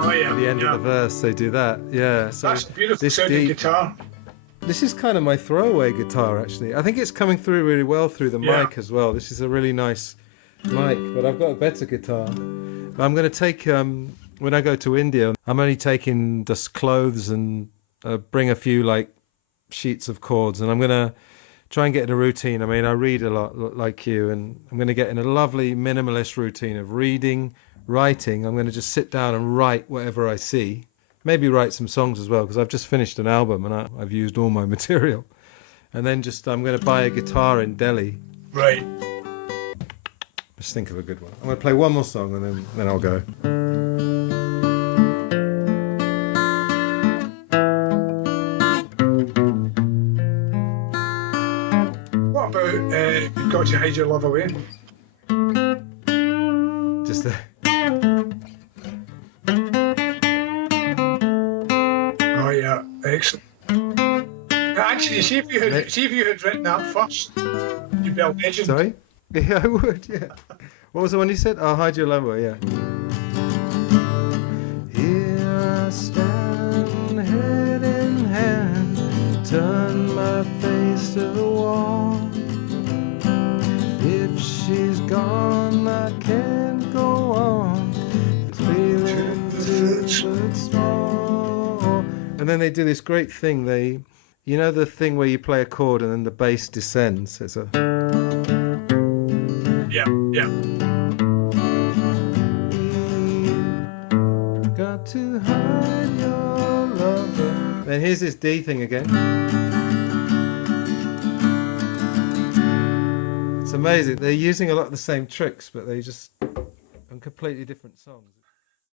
Oh yeah. the end of the verse they do that. Yeah. So that's beautiful this sounding guitar. This is kind of my throwaway guitar, actually. I think it's coming through really well through the mic as well. This is a really nice mic, but I've got a better guitar. I'm going to take, when I go to India, I'm only taking just clothes and bring a few like sheets of chords, and I'm going to try and get in a routine. I mean, I read a lot like you, and I'm going to get in a lovely minimalist routine of reading, writing. I'm going to just sit down and write whatever I see. Maybe write some songs as well, because I've just finished an album and I've used all my material. And then I'm going to buy a guitar in Delhi. Right. Just think of a good one. I'm going to play one more song and then I'll go. What about Got to Hide Your Love Away? Just the... Oh yeah, excellent. Actually, see if you had written that first, you'd be a legend. Sorry? Yeah, I would, yeah. What was the one you said? Oh, Hide Your Love Away, yeah. Here I stand, head in hand, turn my face to the wall. If she's gone, I can't go on, feeling too small. And then they do this great thing. You know the thing where you play a chord and then the bass descends? It's a... Yeah. Got to hide your love. Then here's this D thing again. It's amazing. They're using a lot of the same tricks, but they just on completely different songs.